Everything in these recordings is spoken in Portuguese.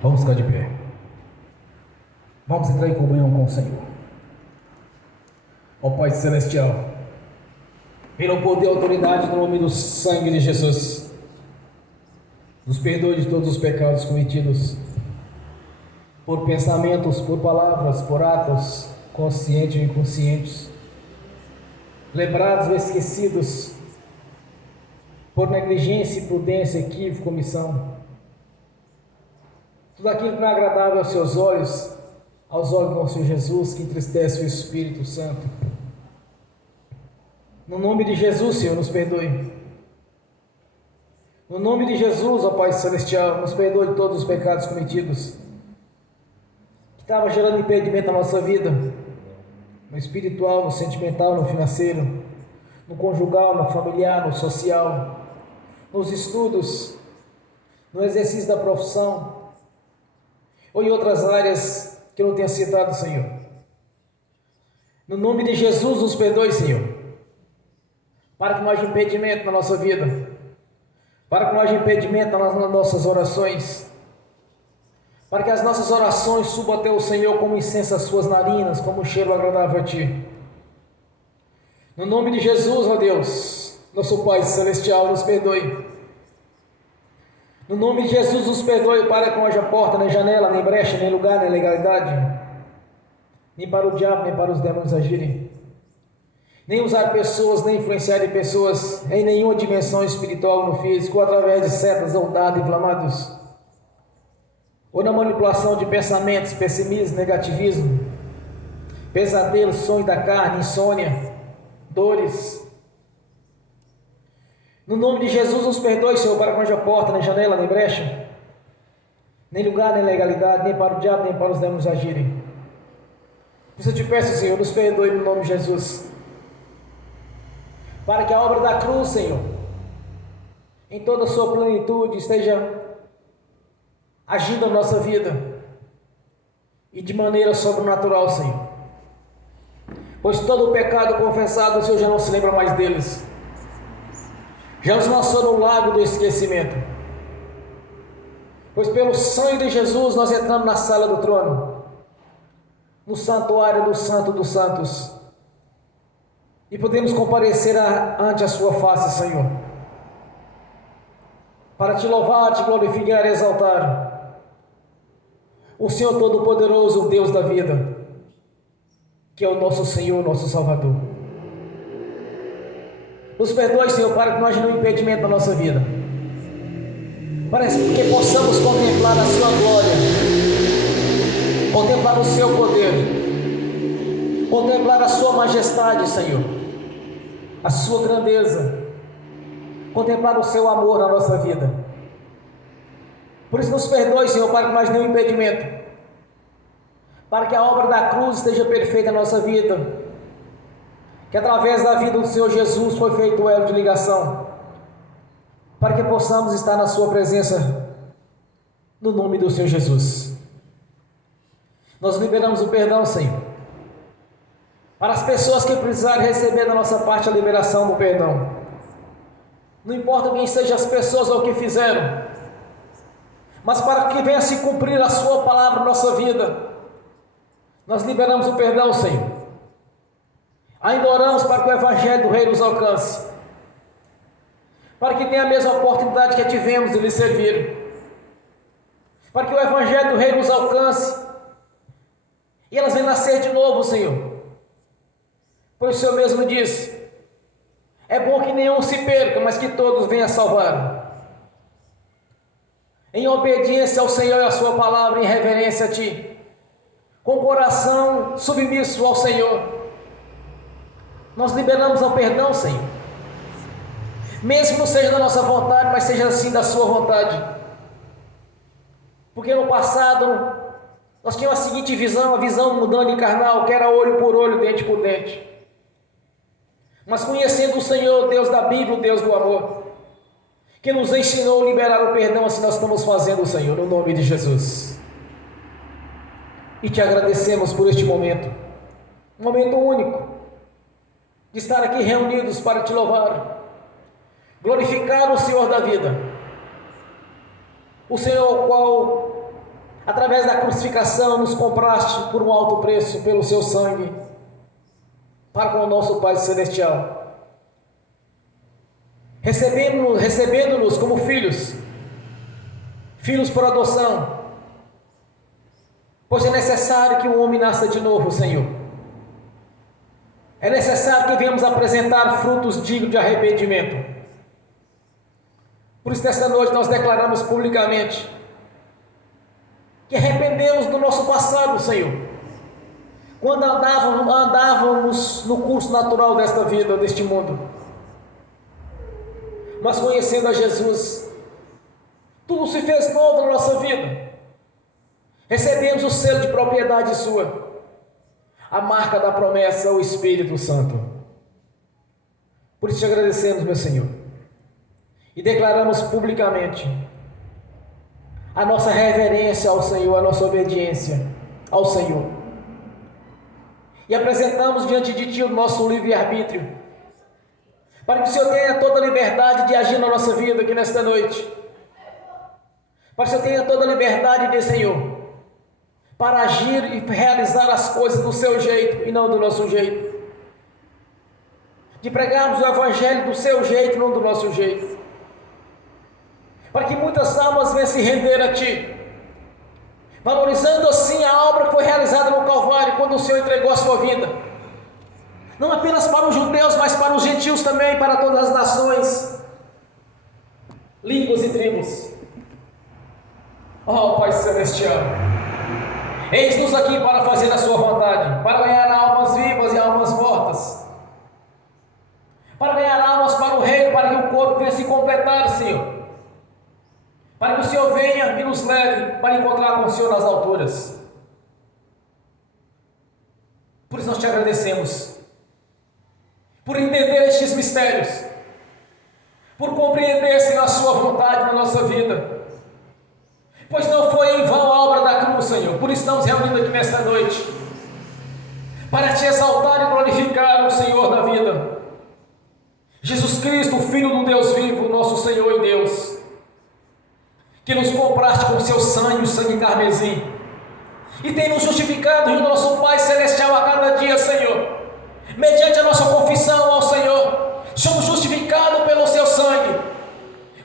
Vamos ficar de pé. Vamos entrar em comunhão com o Senhor. Ó Pai Celestial, pelo poder e autoridade no nome do sangue de Jesus, nos perdoe de todos os pecados cometidos, por pensamentos, por palavras, por atos, conscientes ou inconscientes, lembrados ou esquecidos, por negligência, imprudência, equívoco, omissão. Tudo aquilo que não é agradável aos seus olhos, aos olhos do nosso Senhor Jesus, que entristece o Espírito Santo. No nome de Jesus, Senhor, nos perdoe. No nome de Jesus, ó Pai Celestial, nos perdoe de todos os pecados cometidos, que estava gerando impedimento na nossa vida, no espiritual, no sentimental, no financeiro, no conjugal, no familiar, no social, nos estudos, no exercício da profissão, ou em outras áreas que eu não tenha citado, Senhor. No nome de Jesus, nos perdoe, Senhor, para que não haja impedimento na nossa vida, para que não haja impedimento nas nossas orações, para que as nossas orações subam até o Senhor como incenso às suas narinas, como um cheiro agradável a Ti. No nome de Jesus, ó Deus, nosso Pai Celestial, nos perdoe. No nome de Jesus, nos perdoe para que não haja porta, nem janela, nem brecha, nem lugar, nem legalidade, nem para o diabo, nem para os demônios agirem, nem usar pessoas, nem influenciar de pessoas em nenhuma dimensão espiritual no físico, ou através de setas ou dados inflamados, ou na manipulação de pensamentos, pessimismo, negativismo, pesadelos, sonhos da carne, insônia, dores. No nome de Jesus, nos perdoe, Senhor, para que não haja porta, nem janela, nem brecha, nem lugar, nem legalidade, nem para o diabo, nem para os demônios agirem. Por isso eu te peço, Senhor, nos perdoe no nome de Jesus, para que a obra da cruz, Senhor, em toda a sua plenitude, esteja agindo na nossa vida, e de maneira sobrenatural, Senhor, pois todo o pecado confessado, o Senhor já não se lembra mais deles, já nos lançou no lago do esquecimento, pois pelo sangue de Jesus nós entramos na sala do trono, no santuário do Santo dos Santos, e podemos comparecer ante a sua face, Senhor, para te louvar, te glorificar e exaltar o Senhor Todo-Poderoso, o Deus da vida, que é o nosso Senhor, nosso Salvador. Nos perdoe, Senhor, para que não haja nenhum impedimento na nossa vida, para que possamos contemplar a sua glória, contemplar o seu poder, contemplar a sua majestade, Senhor, a sua grandeza, contemplar o seu amor na nossa vida. Por isso nos perdoe, Senhor, para que não haja nenhum impedimento, para que a obra da cruz esteja perfeita na nossa vida, que através da vida do Senhor Jesus foi feito o elo de ligação, para que possamos estar na sua presença, no nome do Senhor Jesus. Nós liberamos o perdão, Senhor, para as pessoas que precisarem receber da nossa parte a liberação do perdão, não importa quem sejam as pessoas ou o que fizeram, mas para que venha se cumprir a sua palavra na nossa vida, nós liberamos o perdão, Senhor. Ainda oramos para que o Evangelho do Rei nos alcance, para que tenha a mesma oportunidade que tivemos de lhe servir, para que o Evangelho do Rei nos alcance e elas venham nascer de novo, Senhor, pois o Senhor mesmo disse: é bom que nenhum se perca, mas que todos venham a salvar. Em obediência ao Senhor e à sua palavra, em reverência a Ti, com o coração submisso ao Senhor, nós liberamos o perdão, Senhor, mesmo que não seja da nossa vontade, mas seja assim da sua vontade, porque no passado nós tínhamos a seguinte visão, a visão mudando e carnal, que era olho por olho, dente por dente, mas conhecendo o Senhor, Deus da Bíblia, o Deus do amor, que nos ensinou a liberar o perdão, assim nós estamos fazendo, Senhor, no nome de Jesus, e te agradecemos por este momento, um momento único, de estar aqui reunidos para te louvar, glorificar o Senhor da vida, o Senhor ao qual Através da crucificação, nos compraste por um alto preço, pelo seu sangue, para com o nosso Pai Celestial. Recebendo-nos como filhos, filhos por adoção, pois é necessário que o homem nasça de novo, Senhor. É necessário que venhamos apresentar frutos dignos de arrependimento. Por isso, nesta noite, nós declaramos publicamente que arrependemos do nosso passado, Senhor. Quando andávamos no curso natural desta vida, deste mundo. Mas conhecendo a Jesus, tudo se fez novo na nossa vida. Recebemos o selo de propriedade sua, a marca da promessa, o Espírito Santo. Por isso te agradecemos, meu Senhor, e declaramos publicamente a nossa reverência ao Senhor, a nossa obediência ao Senhor, e apresentamos diante de Ti o nosso livre-arbítrio, para que o Senhor tenha toda a liberdade de agir na nossa vida aqui nesta noite, para que o Senhor tenha toda a liberdade de, Senhor, para agir e realizar as coisas do seu jeito e não do nosso jeito, de pregarmos o Evangelho do seu jeito e não do nosso jeito, para que muitas almas venham se render a Ti, valorizando assim a obra que foi realizada no Calvário, quando o Senhor entregou a sua vida, não apenas para os judeus, mas para os gentios também, para todas as nações, línguas e tribos. Oh Pai Celestial, eis-nos aqui para fazer a sua vontade, para ganhar almas vivas e almas mortas, para ganhar almas para o reino, para que o corpo venha se completar, Senhor, para que o Senhor venha e nos leve para encontrar com o Senhor nas alturas. Por isso nós te agradecemos, por entender estes mistérios, por compreender, Senhor, a sua vontade na nossa vida, pois não foi em vão a obra da cruz, Senhor. Por isso estamos reunidos aqui nesta noite, para te exaltar e glorificar o Senhor da vida, Jesus Cristo, o Filho do Deus vivo, nosso Senhor e Deus, que nos compraste com o seu sangue, o sangue carmesim, e tem nos justificado junto ao nosso Pai Celestial a cada dia, Senhor, mediante a nossa confissão ao Senhor. Somos justificados pelo seu sangue,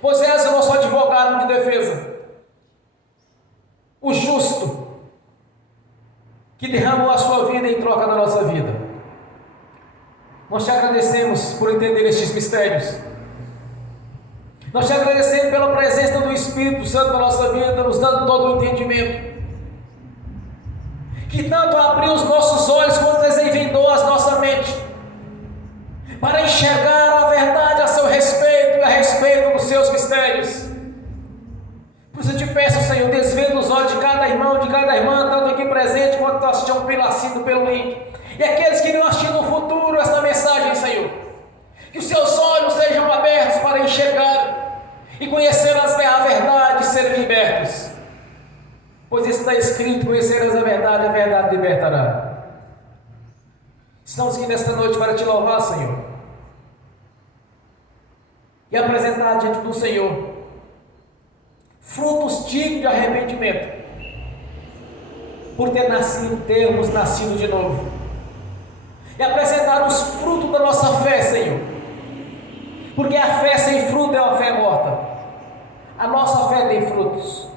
pois és o nosso advogado de defesa, o justo, que derramou a sua vida em troca da nossa vida. Nós te agradecemos por entender estes mistérios. Nós te agradecemos pela presença do Espírito Santo na nossa vida, nos dando todo o entendimento, que tanto abriu os nossos olhos quanto desenvendou a nossa mente, para enxergar a verdade a seu respeito e a respeito dos seus mistérios. Por isso eu te peço, Senhor, desvenda os olhos de cada irmão, de cada irmã, tanto aqui presente quanto está assistindo pelo link, e aqueles que irão assistir no futuro esta mensagem, Senhor, que os seus olhos sejam abertos para enxergar e conhecer a verdade e serem libertos, pois está escrito: conhecereis a verdade libertará. Estamos aqui nesta noite para te louvar, Senhor, e apresentar diante do Senhor frutos dignos de arrependimento, por termos nascido de novo, e apresentar os frutos da nossa fé, Senhor, porque a fé sem fruto é uma fé morta. A nossa fé tem frutos,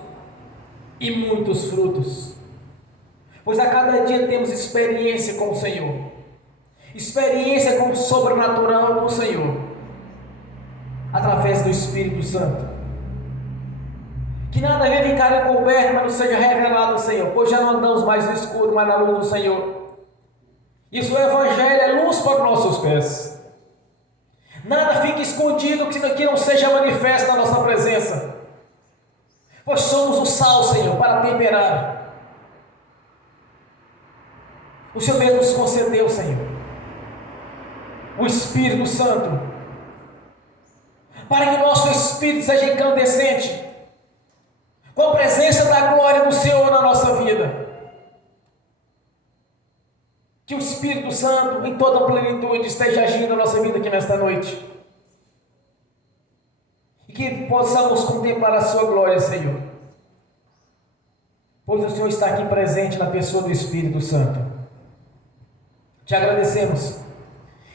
e muitos frutos, pois a cada dia temos experiência com o Senhor, experiência com o sobrenatural do Senhor, através do Espírito Santo. Que nada venha ficar encoberto, mas não seja revelado, Senhor, pois já não andamos mais no escuro, mas na luz do Senhor. Isso, o Evangelho é luz para os nossos pés. Nada fica escondido que não seja manifesto na nossa presença, pois somos o sal, Senhor, para temperar. O Senhor mesmo nos concedeu, Senhor, o Espírito Santo, para que nosso espírito seja incandescente com a presença da glória do Senhor na nossa vida. Que o Espírito Santo, em toda a plenitude, esteja agindo na nossa vida aqui nesta noite, e que possamos contemplar a sua glória, Senhor, pois o Senhor está aqui presente na pessoa do Espírito Santo. Te agradecemos.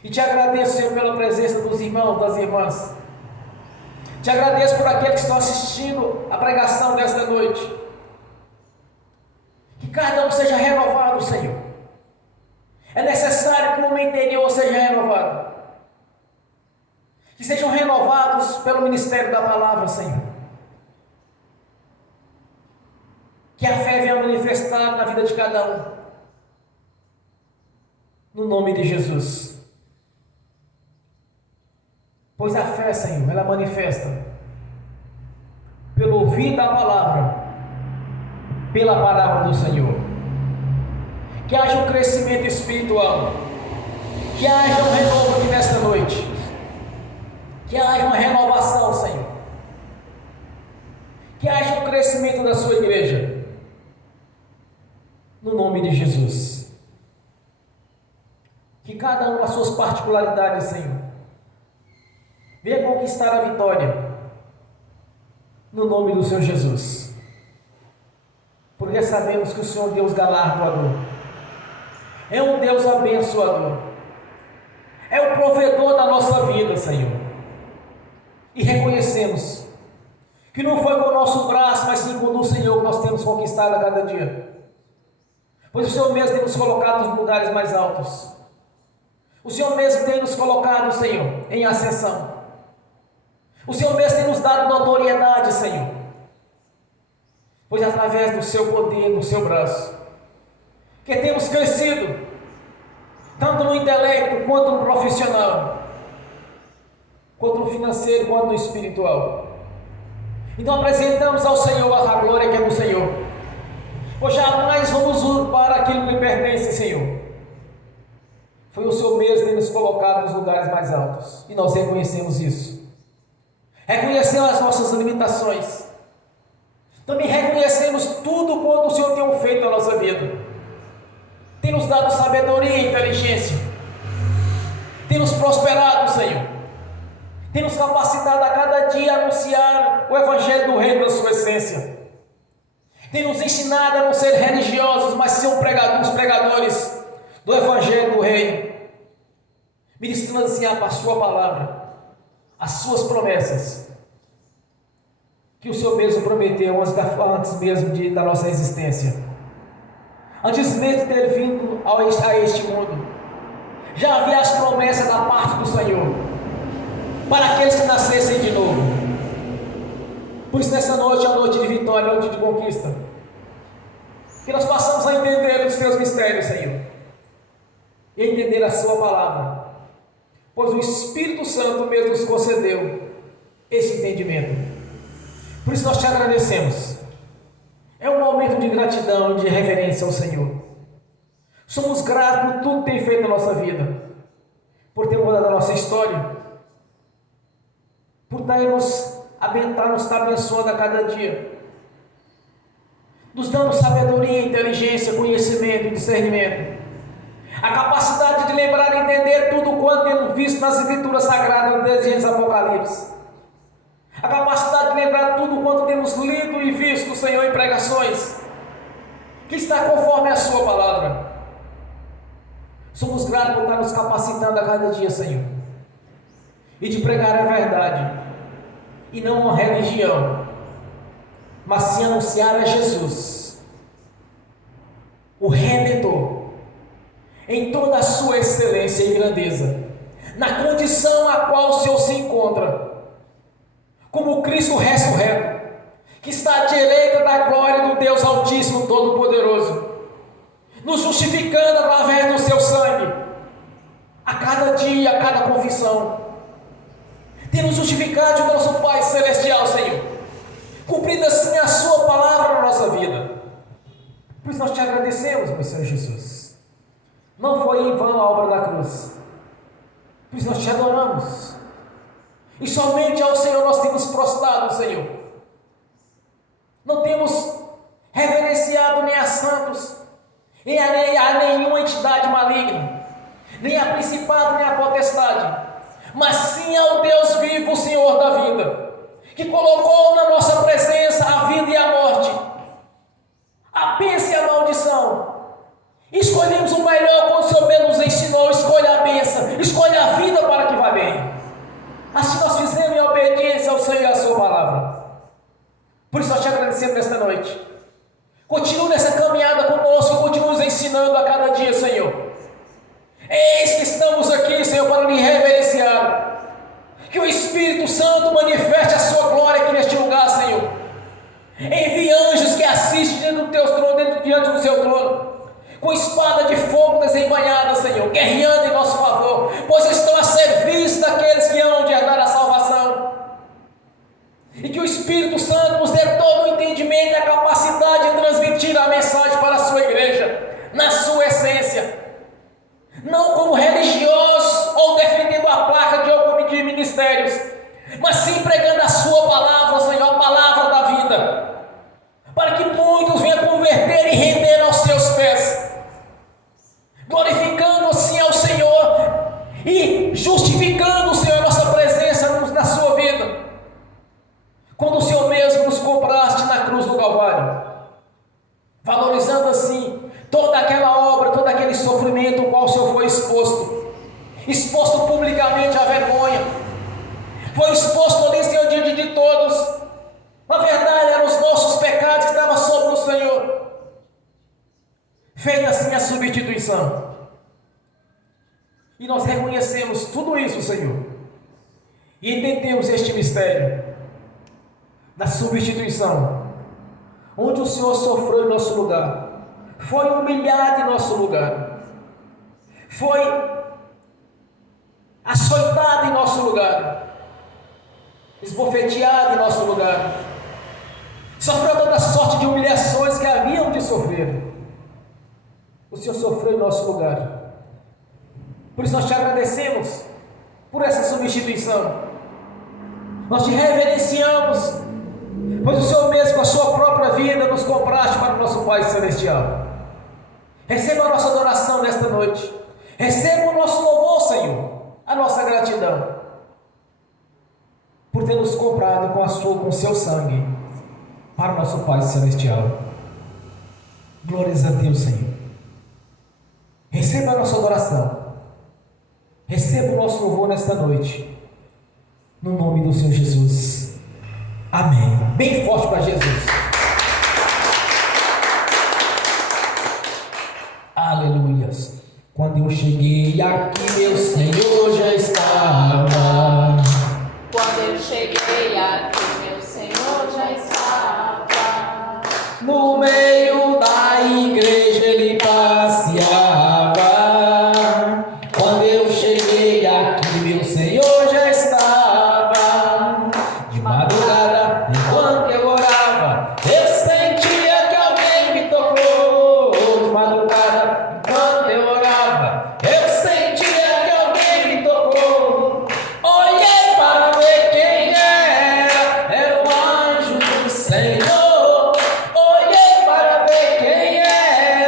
E te agradeço, Senhor, pela presença dos irmãos, das irmãs. Te agradeço por aqueles que estão assistindo a pregação desta noite. Que cada um seja renovado, Senhor. É necessário que o homem interior seja renovado. Que sejam renovados pelo ministério da palavra, Senhor. Que a fé venha manifestar na vida de cada um. No nome de Jesus. Pois a fé, Senhor, ela manifesta pelo ouvir da palavra, pela palavra do Senhor. Que haja um crescimento espiritual. Que haja um renovo aqui nesta noite. Que haja uma renovação, Senhor. Que haja um crescimento da sua igreja. No nome de Jesus. Que cada um, as suas particularidades, Senhor, venha conquistar a vitória. No nome do Senhor Jesus. Porque sabemos que o Senhor é um Deus galardoador. É um Deus abençoador. É o provedor da nossa vida, Senhor. E reconhecemos que não foi com o nosso braço, mas sim com o do Senhor que nós temos conquistado a cada dia. Pois o Senhor mesmo tem nos colocado nos lugares mais altos. O Senhor mesmo tem nos colocado, Senhor, em ascensão. O Senhor mesmo tem nos dado notoriedade, Senhor. Pois através do seu poder, do seu braço, que temos crescido, tanto no intelecto, quanto no profissional, quanto no financeiro, quanto no espiritual. Então apresentamos ao Senhor a glória que é do Senhor. Pois jamais vamos usurpar aquilo que lhe pertence, Senhor. Foi o Senhor mesmo que nos colocado nos lugares mais altos. E nós reconhecemos isso. Reconhecemos as nossas limitações. Também reconhecemos tudo quanto o Senhor tem feito na nossa vida. Tem nos dado sabedoria e inteligência. Tem nos prosperado, Senhor. Tem nos capacitado a cada dia a anunciar o Evangelho do Reino da sua essência. Tem nos ensinado a não ser religiosos, mas ser os pregadores do Evangelho do Reino. Ministrando assim a sua palavra, as suas promessas, que o Senhor mesmo prometeu antes mesmo da nossa existência. Antes mesmo de ter vindo a este mundo, já havia as promessas da parte do Senhor, para aqueles que nascessem de novo. Por isso nessa noite é a noite de vitória, a noite de conquista. Que nós possamos a entender os seus mistérios, Senhor. E entender a sua palavra. Pois o Espírito Santo mesmo nos concedeu esse entendimento. Por isso nós te agradecemos. É um momento de gratidão e de reverência ao Senhor. Somos gratos por tudo que tem feito na nossa vida. Por ter mudado a nossa história. Por nos estar abençoando a cada dia. Nos dando sabedoria, inteligência, conhecimento e discernimento. A capacidade de lembrar e entender tudo quanto temos visto nas Escrituras Sagradas, desde Gênesis Apocalipse. A capacidade de lembrar tudo quanto temos lido e visto, Senhor, em pregações, que está conforme a sua palavra. Somos gratos por estar nos capacitando a cada dia, Senhor, e de pregar a verdade, e não uma religião, mas sim anunciar a Jesus, o Redentor, em toda a sua excelência e grandeza, na condição a qual o Senhor se encontra, como Cristo ressurreto, que está à direita da glória do Deus Altíssimo Todo-Poderoso, nos justificando através do seu sangue, a cada dia, a cada confissão, tem nos justificado o nosso Pai Celestial, Senhor, cumprindo assim a sua palavra na nossa vida. Por isso nós te agradecemos, meu Senhor Jesus. Não foi em vão a obra da cruz. Por isso nós te adoramos. E somente ao Senhor nós temos prostrado, Senhor. Não temos reverenciado nem a santos, nem a nenhuma entidade maligna, nem a principado, nem a potestade, mas sim ao Deus vivo, o Senhor da vida, que colocou na nossa presença a vida e a morte, a sabemos o melhor quando o Senhor mesmo nos ensinou: escolha a bênção, escolha a vida para que vá bem. Assim nós fizemos em obediência ao Senhor e à sua palavra. Por isso nós te agradecemos nesta noite. Continue nessa caminhada conosco, continue nos ensinando a cada dia, Senhor. Eis que estamos aqui, Senhor, para lhe reverenciar. Que o Espírito Santo manifeste a sua glória aqui neste lugar, Senhor. Envie anjos que assistem diante do teu trono, diante do seu trono, com espada de fogo desembainhada, Senhor, guerreando em nosso favor, pois estão a serviço daqueles que hão de herdar a salvação. E que o Espírito Santo nos dê todo o entendimento e a capacidade de transmitir a mensagem para a sua igreja, na sua essência, não como religiosos ou defendendo a placa de algum de ministérios, mas sim pregando a sua palavra, Senhor, a palavra da vida, para que muitos venham converter e render aos seus pés, glorificando assim ao Senhor e justificando, Senhor, a nossa presença na sua vida, quando o Senhor mesmo nos compraste na cruz do Calvário, valorizando assim toda aquela obra, todo aquele sofrimento ao qual o Senhor foi exposto publicamente à vergonha, foi exposto ali, Senhor, diante de todos. Na verdade, eram os nossos pecados que estavam sobre o Senhor. Feita assim a substituição. E nós reconhecemos tudo isso, Senhor, e entendemos este mistério da substituição, onde o Senhor sofreu em nosso lugar, foi humilhado em nosso lugar, foi açoitado em nosso lugar, esbofeteado em nosso lugar, sofreu toda sorte de humilhações que haviam de sofrer. O Senhor sofreu em nosso lugar. Por isso nós te agradecemos por essa substituição. Nós te reverenciamos, pois o Senhor mesmo, com a sua própria vida, nos compraste para o nosso Pai Celestial. Receba a nossa adoração nesta noite. Receba o nosso louvor, Senhor, a nossa gratidão, por ter nos comprado com o seu sangue, para o nosso Pai Celestial. Glórias a Deus, Senhor. Receba a nossa adoração. Receba o nosso louvor nesta noite, no nome do Senhor Jesus. Amém. Bem forte para Jesus. Aleluias. Quando eu cheguei aqui, meu Senhor já estava. Quando eu cheguei aqui, meu Senhor já estava. No meio da igreja ele passeava. Quando eu cheguei aqui, meu Senhor já estava. De madrugada, enquanto eu orava, eu sentia que alguém me tocou. De madrugada, enquanto eu orava, eu sentia que alguém me tocou. Olhei para ver quem era o anjo do Senhor. Olhei para ver quem era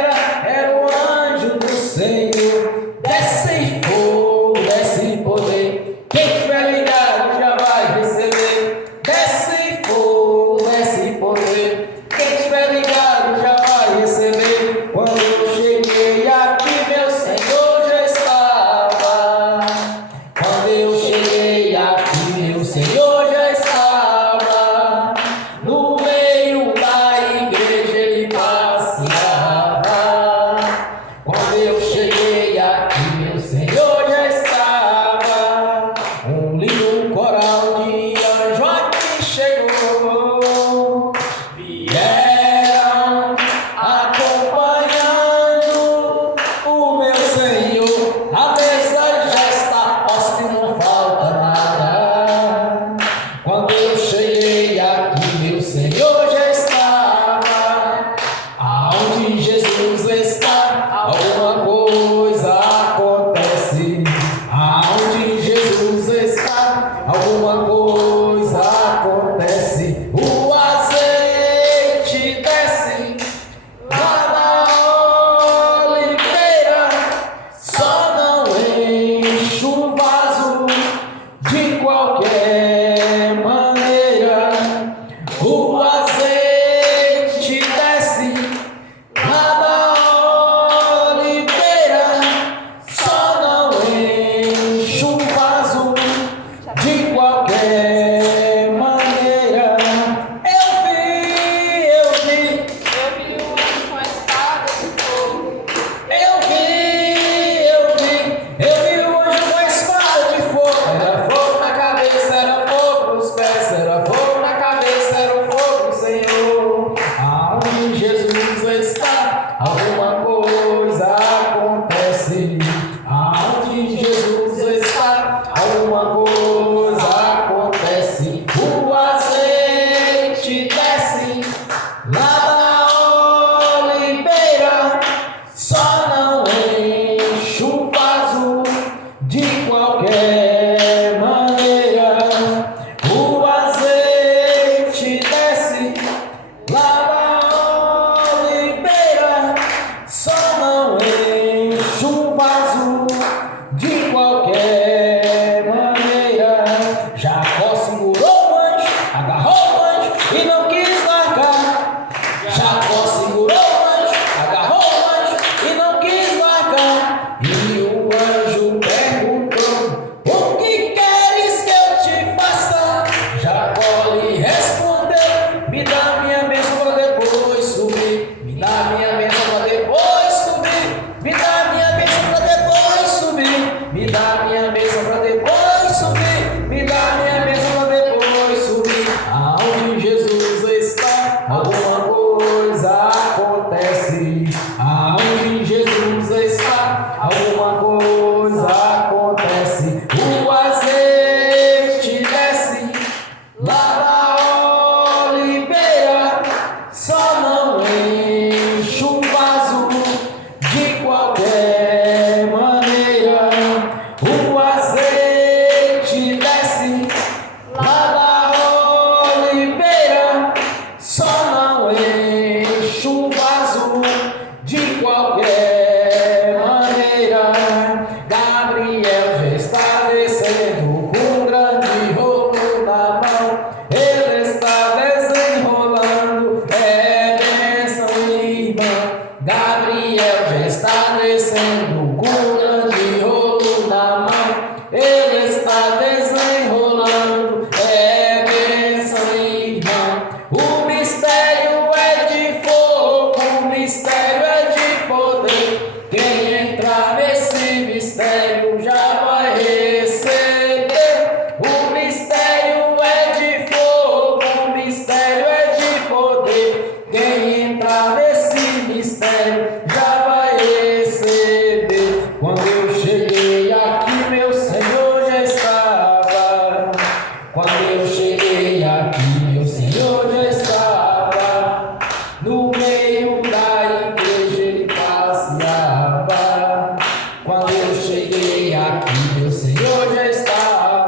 Aonde Jesus está, alguma coisa acontece. Aonde Jesus está, alguma coisa acontece. O azeite desce lá da oliveira, só não enche o vaso de qualquer maneira. O azeite desce lá da oliveira, só não enche o vaso de qualquer maneira. Jacó segurou o anjo, agarrou o anjo e não quis largar. Jacó segurou o anjo, agarrou o anjo e não quis largar. E o anjo perguntou: o que queres que eu te faça? Jacó lhe respondeu: me dá minha bênção para depois subir. Me dá minha bênção para depois subir. Me dá minha bênção para depois subir. Me dá minha bênção para depois subir. Me dá minha bênção para depois subir. Aonde Jesus está, alguma coisa acontece. Aonde Jesus está, alguma coisa acontece. O azeite desce lá da oliveira, só não enche o vaso de qualquer maneira. O azeite desce lá da oliveira, só não enche o vaso de qualquer maneira. Gabriel já está descendo com um grande rolo na mão. Ele está desenrolando, é bênção, irmã. Gabriel já está descendo com um grande rolo na mão. Ele está desenrolando, é bênção, irmã. O mistério é de fogo, o mistério é de poder. Quem entrar nesse mistério já vai receber. O mistério é de fogo, o mistério é de poder. Quem entrar nesse mistério já vai receber. Quando eu cheguei aqui, meu Senhor já estava. Quando eu cheguei aqui, meu Senhor já estava. No meio da igreja ele passeava. Quando eu cheguei aqui, meu Senhor já estava.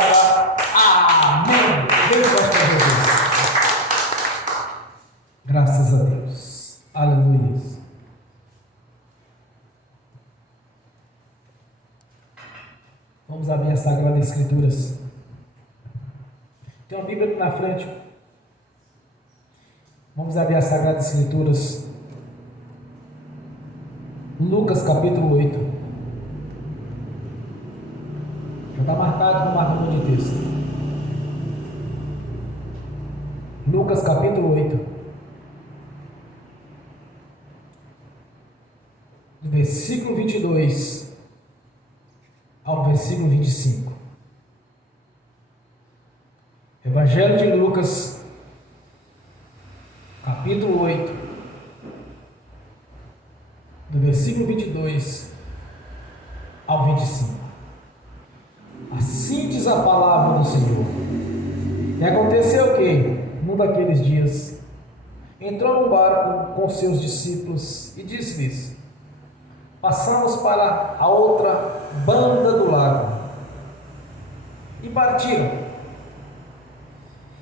Amém. Deus gosta de Jesus. Graças a Deus. Aleluia. Vamos abrir as Sagradas Escrituras. Tem uma Bíblia aqui na frente. Vamos abrir as Sagradas Escrituras. Lucas capítulo 8. Já está marcado no marcador de texto. Lucas capítulo 8. Do versículo 22 ao versículo 25. Evangelho de Lucas, capítulo 8, do versículo 22 ao 25. Assim diz a palavra do Senhor. E aconteceu o que, num daqueles dias, entrou num barco com seus discípulos e disse-lhes: passamos para a outra banda do lago. E partiram.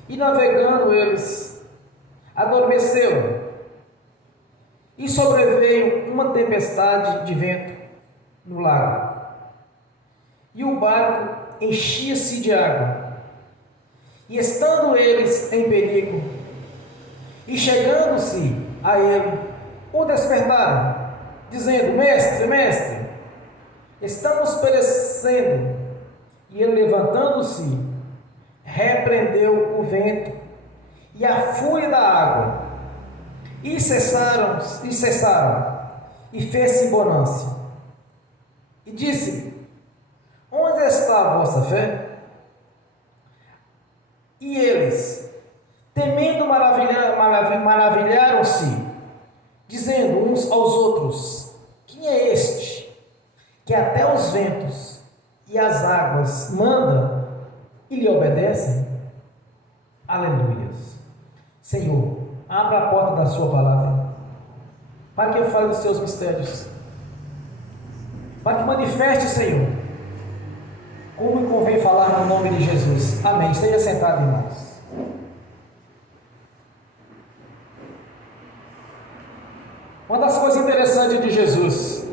E navegando eles, adormeceram. E sobreveio uma tempestade de vento no lago. E o barco enchia-se de água. E estando eles em perigo, e chegando-se a ele, o despertaram, dizendo: mestre, mestre, estamos perecendo. E ele, levantando-se, repreendeu o vento e a fúria da água, e cessaram, e fez-se bonança. E disse: onde está a vossa fé? E eles, temendo, maravilharam-se dizendo uns aos outros: quem é este, que até os ventos e as águas manda e lhe obedecem? Aleluias. Senhor, abra a porta da sua palavra, para que eu fale dos seus mistérios, para que manifeste, Senhor, como me convém falar no nome de Jesus. Amém. Esteja sentado, irmãos. Uma das coisas interessantes de Jesus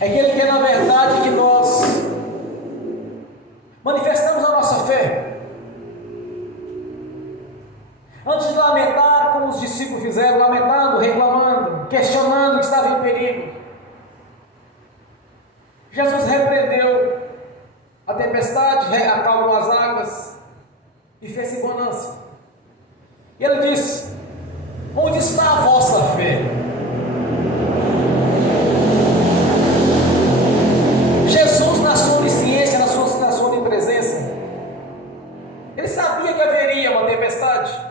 é que Ele quer, na verdade, que nós manifestamos a nossa fé. Antes de lamentar, como os discípulos fizeram, lamentando, reclamando, questionando o que estava em perigo, Jesus repreendeu a tempestade, acalmou as águas e fez bonança. E Ele disse: onde está a vossa fé? Jesus, na sua onisciência, na sua onipresença, Ele sabia que haveria uma tempestade.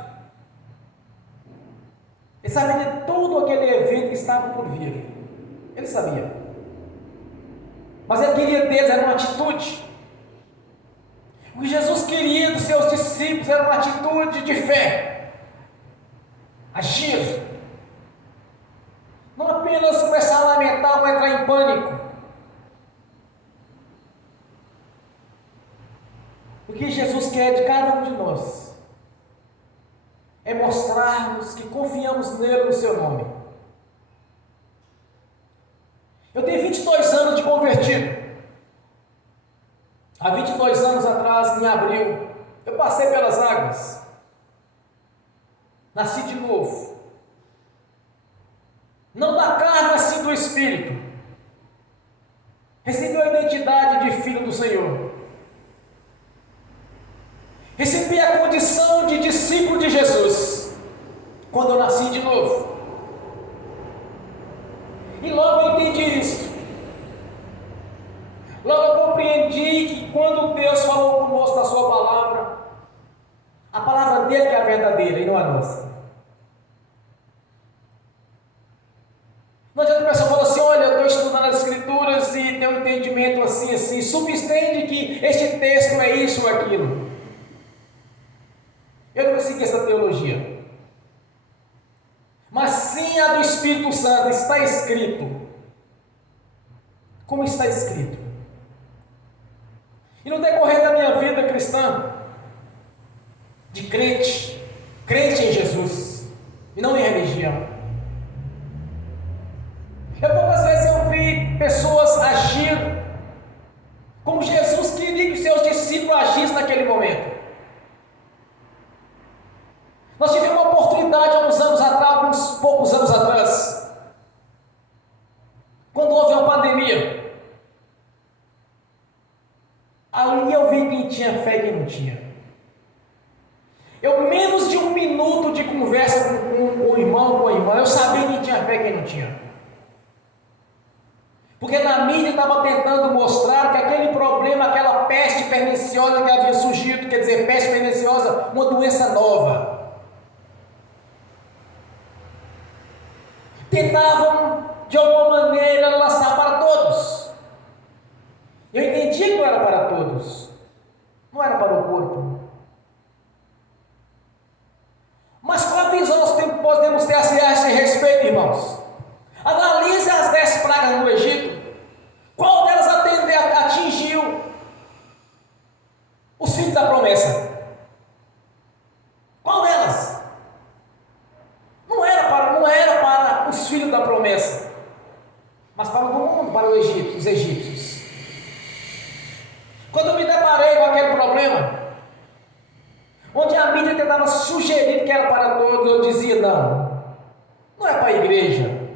Ele sabia de todo aquele evento que estava por vir. Ele sabia. Mas Ele queria deles era uma atitude. O que Jesus queria dos seus discípulos era uma atitude de fé. Agir. Não apenas começar a lamentar ou entrar em pânico. O que Jesus quer de cada um de nós é mostrarmos que confiamos nele, no seu nome. Eu tenho 22 anos de convertido. Há 22 anos atrás, em abril, eu passei pelas águas. Nasci de novo. Não da carne, mas sim do Espírito. Recebi a identidade de filho do Senhor. Recebi a condição de discípulo de Jesus quando eu nasci de novo. E logo eu entendi isso. Logo eu compreendi que quando Deus falou conosco na sua palavra, a palavra dele que é a verdadeira e não a nossa. Não adianta a pessoa falar assim: olha, eu estou estudando as Escrituras e tenho um entendimento assim, subentende que este texto é isso ou aquilo. Eu não segui essa teologia. Mas sim a do Espírito Santo. Está escrito. Como está escrito. E no decorrer da minha vida cristã, de crente em Jesus, e não em religião, poucas vezes eu vi pessoas agir como Jesus queria que os seus discípulos agissem naquele momento. Nós tivemos uma oportunidade há uns anos atrás, uns poucos anos atrás, quando houve uma pandemia. Ali eu vi quem tinha fé e quem não tinha. Eu, menos de um minuto de conversa com o irmão, com a irmã, eu sabia quem tinha fé e quem não tinha. Porque na mídia estava tentando mostrar que aquele problema, aquela peste perniciosa que havia surgido, quer dizer, peste perniciosa, uma doença nova. Tentavam, de alguma maneira, lançar para todos. Eu entendi que não era para todos. Não era para o corpo. Mas qual a visão nós podemos ter a esse respeito, irmãos? Analise as 10 pragas no Egito. Qual delas atingiu os filhos da promessa? Qual delas? Não era para os filhos da promessa, mas para o mundo, para os egípcios. Quando eu me deparei com aquele problema, onde a mídia tentava sugerir que era para todos, eu dizia: não é para a igreja,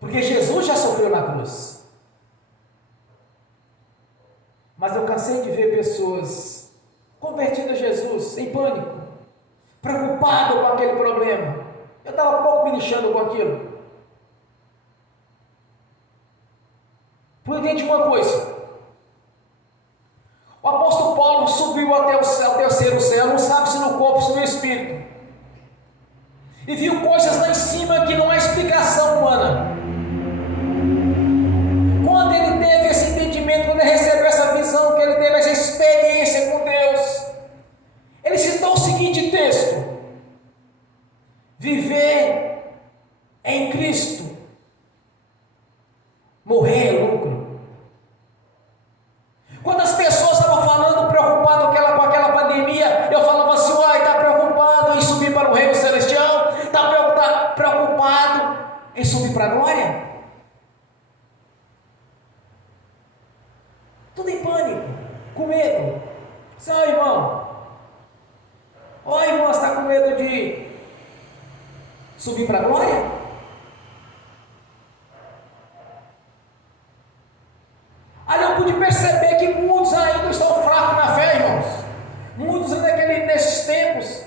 porque Jesus já sofreu na cruz. Mas eu cansei de ver pessoas convertidas a Jesus em pânico, preocupado com aquele problema. Eu estava pouco me lixando com aquilo. Por entendi uma coisa: o apóstolo Paulo subiu até o terceiro céu, não sabe se no corpo ou se no espírito. e viu coisas lá em cima que não há explicação humana. Quando ele teve esse entendimento, quando ele recebeu essa visão, que ele teve essa experiência com Deus, ele citou o seguinte texto: viver em Cristo, morrer é lucro. Quando as pessoas estavam falando, preocupado com aquela pandemia, eu falava assim: uai, está preocupado em subir para o reino celestial? Está preocupado em subir para a glória? Tudo em pânico, com medo. Ó, irmão, você está com medo de subir para a glória? Aí eu pude perceber que muitos ainda estão fracos na fé, irmãos. Muitos nesses tempos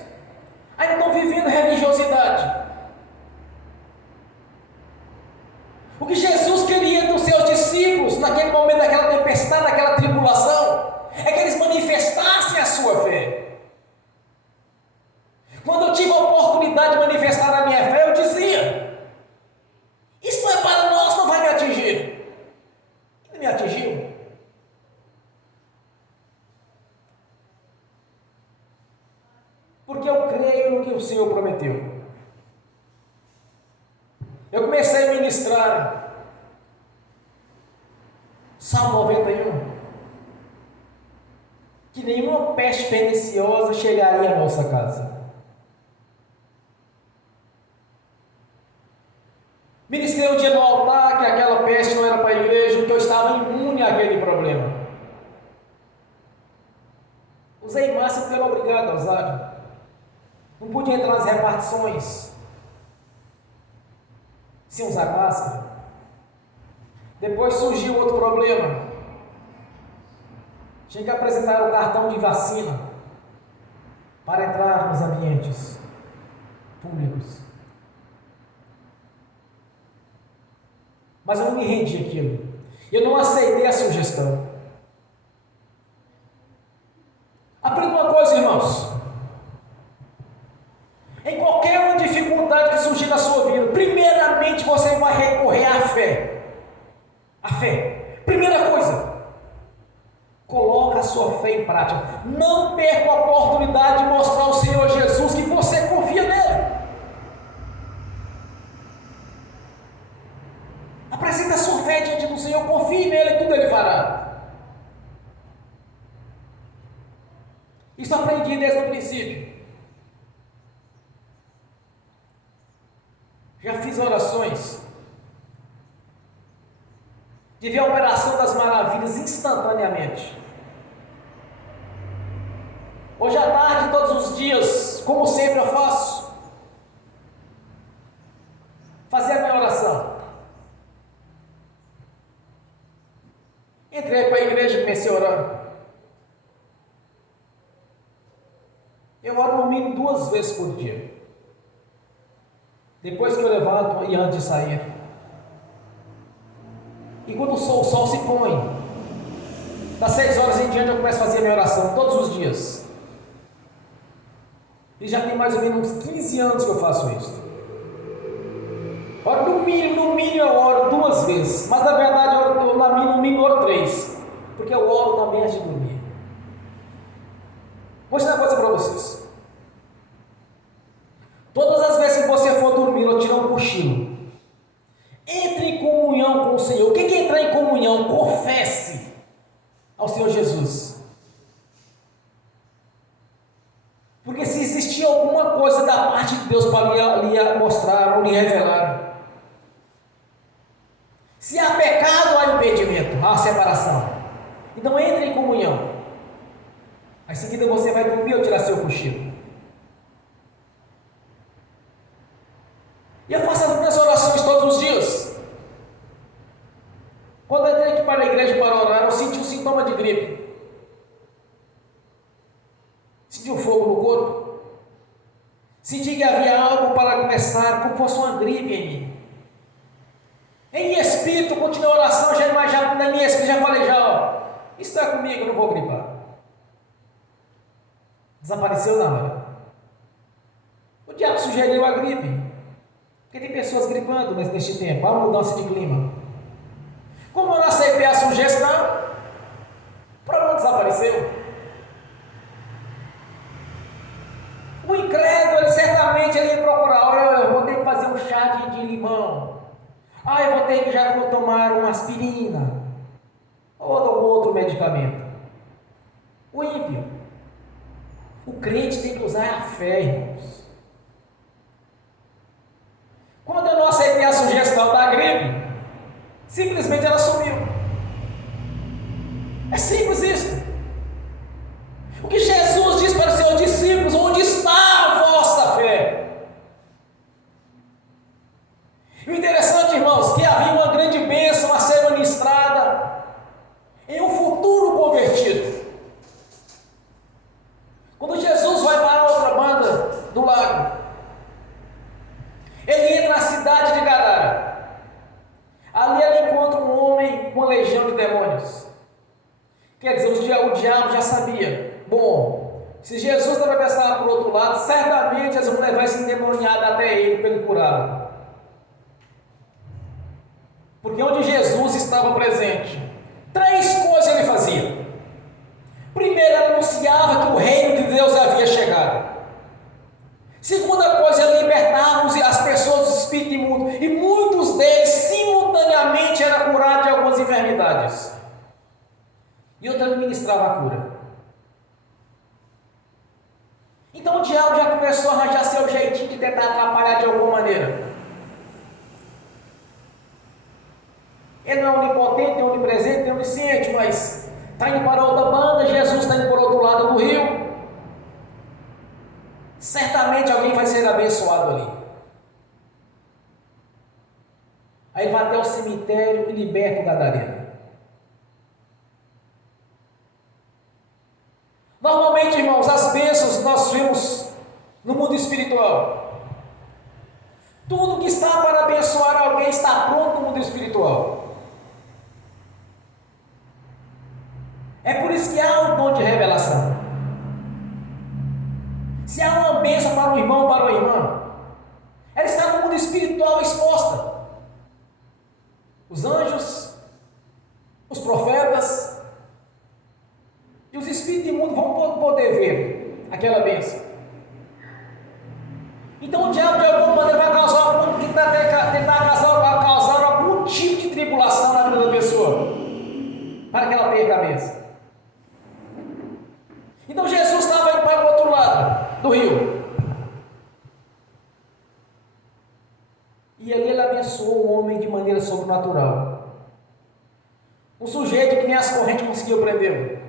ainda estão vivendo religiosidade. O que Jesus queria dos seus discípulos, naquele momento daquela tempestade, daquela tribulação, é que eles manifestassem a sua fé. Quando eu tive a oportunidade de manifestar a minha fé, eu dizia: isso não é para nós, não vai me atingir. E me atingiu. Porque eu creio no que o Senhor prometeu. Eu comecei a ministrar Salmo 91, que nenhuma peste perniciosa chegaria à nossa casa. Ministrei um dia no altar que aquela peste não era para a igreja, que eu estava imune àquele problema. Usei máscara porque era obrigado a usar. Não podia entrar nas repartições sem usar máscara. Depois surgiu outro problema. Tinha que apresentar o cartão de vacina para entrar nos ambientes públicos. Mas eu não me rendi àquilo. Eu não aceitei a sugestão. Aprenda uma coisa, irmãos. Em qualquer dificuldade que surgir na sua vida, primeiramente você vai recorrer à fé. A fé. Primeira coisa, coloca a sua fé em prática. Não perca a oportunidade de mostrar ao Senhor Jesus que você confia nele. Apresenta a sua fé diante do Senhor, confie nele e tudo ele fará. Isso aprendi desde o princípio. Já fiz orações de ver a operação das maravilhas instantaneamente. Hoje à tarde, todos os dias, como sempre eu faço, fazer a minha oração. Entrei para a igreja e comecei a orar. Eu oro no mínimo 2 vezes por dia. Depois que eu levanto e antes de sair. E quando o sol se põe, das 6 horas em diante eu começo a fazer a minha oração todos os dias. E já tem mais ou menos uns 15 anos que eu faço isso. Oro no mínimo eu oro 2 vezes. Mas na verdade eu no mínimo oro 3. Porque eu oro também antes de dormir. Vou ensinar uma coisa para vocês. Todas as vezes que você for dormir ou tirar um cochilo, entre em comunhão com o Senhor. O que é entrar em comunhão? Confesse ao Senhor Jesus. Porque se existir alguma coisa da parte de Deus para lhe mostrar ou lhe revelar, se há pecado, há impedimento, há separação. Então entre em comunhão. Aí em seguida você vai dormir ou tirar seu cochilo. E eu faço as minhas orações todos os dias. Quando eu entrei aqui para a igreja para orar, eu senti um sintoma de gripe. Senti um fogo no corpo. Senti que havia algo para começar, como fosse uma gripe em mim. Em espírito, continuei a oração, já na minha espírito, já falei está comigo, eu não vou gripar. Desapareceu na hora. diabo sugeriu a gripe? Porque tem pessoas gripando neste tempo, há mudança de clima. Como eu não aceitei a sugestão, o problema desapareceu. O incrédulo, ele certamente ele ia procurar, olha, eu vou ter que fazer um chá de limão. Eu vou ter que já tomar uma aspirina. Ou algum outro medicamento. O ímpio. O crente tem que usar a fé, irmãos. Quando eu não aceitei a sugestão da gripe, simplesmente ela sumiu. É simples isso. O que Jesus diz para os seus discípulos: onde está a vossa fé? E o interessante, irmãos, que havia uma grande bênção a ser ministrada em um futuro convertido. Quando Jesus vai para a outra banda do lago, ele entra na cidade de Gadara. Ali ele encontra um homem com uma legião de demônios. Quer dizer, o diabo já sabia. Bom, se Jesus não vai passar para o outro lado, certamente eles vão levar esse endemoniado até ele para ele curá-lo. Porque onde Jesus estava presente, 3 coisas ele fazia. Primeiro, ele anunciava que o reino de Deus havia chegado. Segunda coisa, ele libertava as pessoas do espírito imundo, e muitos deles simultaneamente eram curados de algumas enfermidades. E outro, ele ministrava a cura. Então o diabo já começou a arranjar seu jeitinho de tentar atrapalhar de alguma maneira. Ele não é onipotente, nem onipresente, nem onisciente, mas está indo para outra banda, Jesus está indo para o outro lado do rio. Certamente alguém vai ser abençoado ali. Aí ele vai até o cemitério e liberta o gadareno. Normalmente, irmãos, as bênçãos que nós vemos no mundo espiritual, tudo que está para abençoar alguém está pronto no mundo espiritual. É por isso que há um dom de revelação. Se há uma bênção para o irmão, para a irmã, ela está no mundo espiritual exposta. Os anjos, os profetas e os espíritos imundos vão poder ver aquela bênção. Então o diabo de alguma maneira vai tentar causar algum tipo de tribulação na vida da pessoa, para que ela perca a bênção. Então Jesus estava indo para o outro lado do rio. E ali ele abençoou o homem de maneira sobrenatural. Um sujeito que nem as correntes conseguiu prender.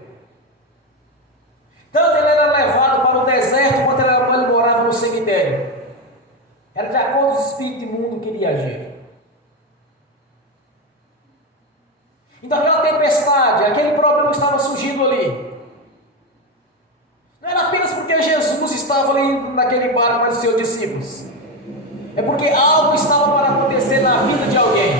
Tanto ele era levado para o deserto, quanto ele morava no cemitério. Era de acordo com o espírito imundo que iria agir. Então aquela tempestade, aquele problema estava surgindo ali. Não era apenas porque Jesus estava ali naquele barco com os seus discípulos. É porque algo estava para acontecer na vida de alguém.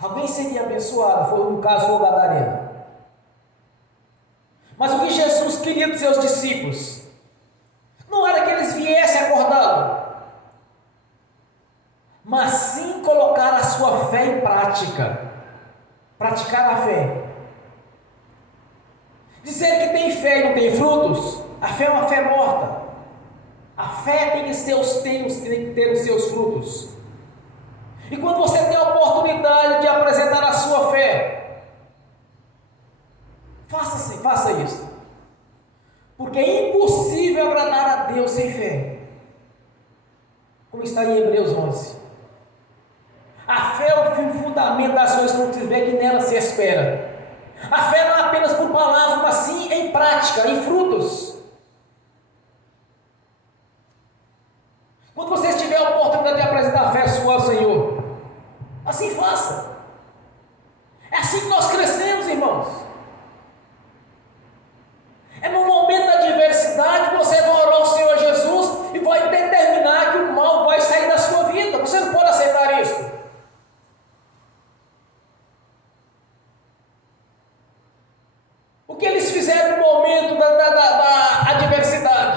Alguém seria abençoado, foi no caso o gadareno. Mas o que Jesus queria dos seus discípulos não era que eles viessem acordá-lo, mas sim colocar a sua fé em prática. Praticar a fé. Dizer que tem fé e não tem frutos, a fé é uma fé morta. A fé tem que ter os seus frutos. E quando você tem a oportunidade de apresentar a sua fé, faça isso. Porque é impossível agradar a Deus sem fé. Como está em Hebreus 11. A fé é o fundamento das coisas que não se vê, que nela se espera. A fé não é apenas por palavras, mas sim em prática, em frutos. Quando você tiver a oportunidade de apresentar a fé sua ao Senhor, assim faça. É assim que nós crescemos, irmãos. É no momento da adversidade que você vai orar ao Senhor Jesus e vai determinar que o mal vai sair da sua vida. Você não pode aceitar isso. O que eles fizeram no momento da adversidade?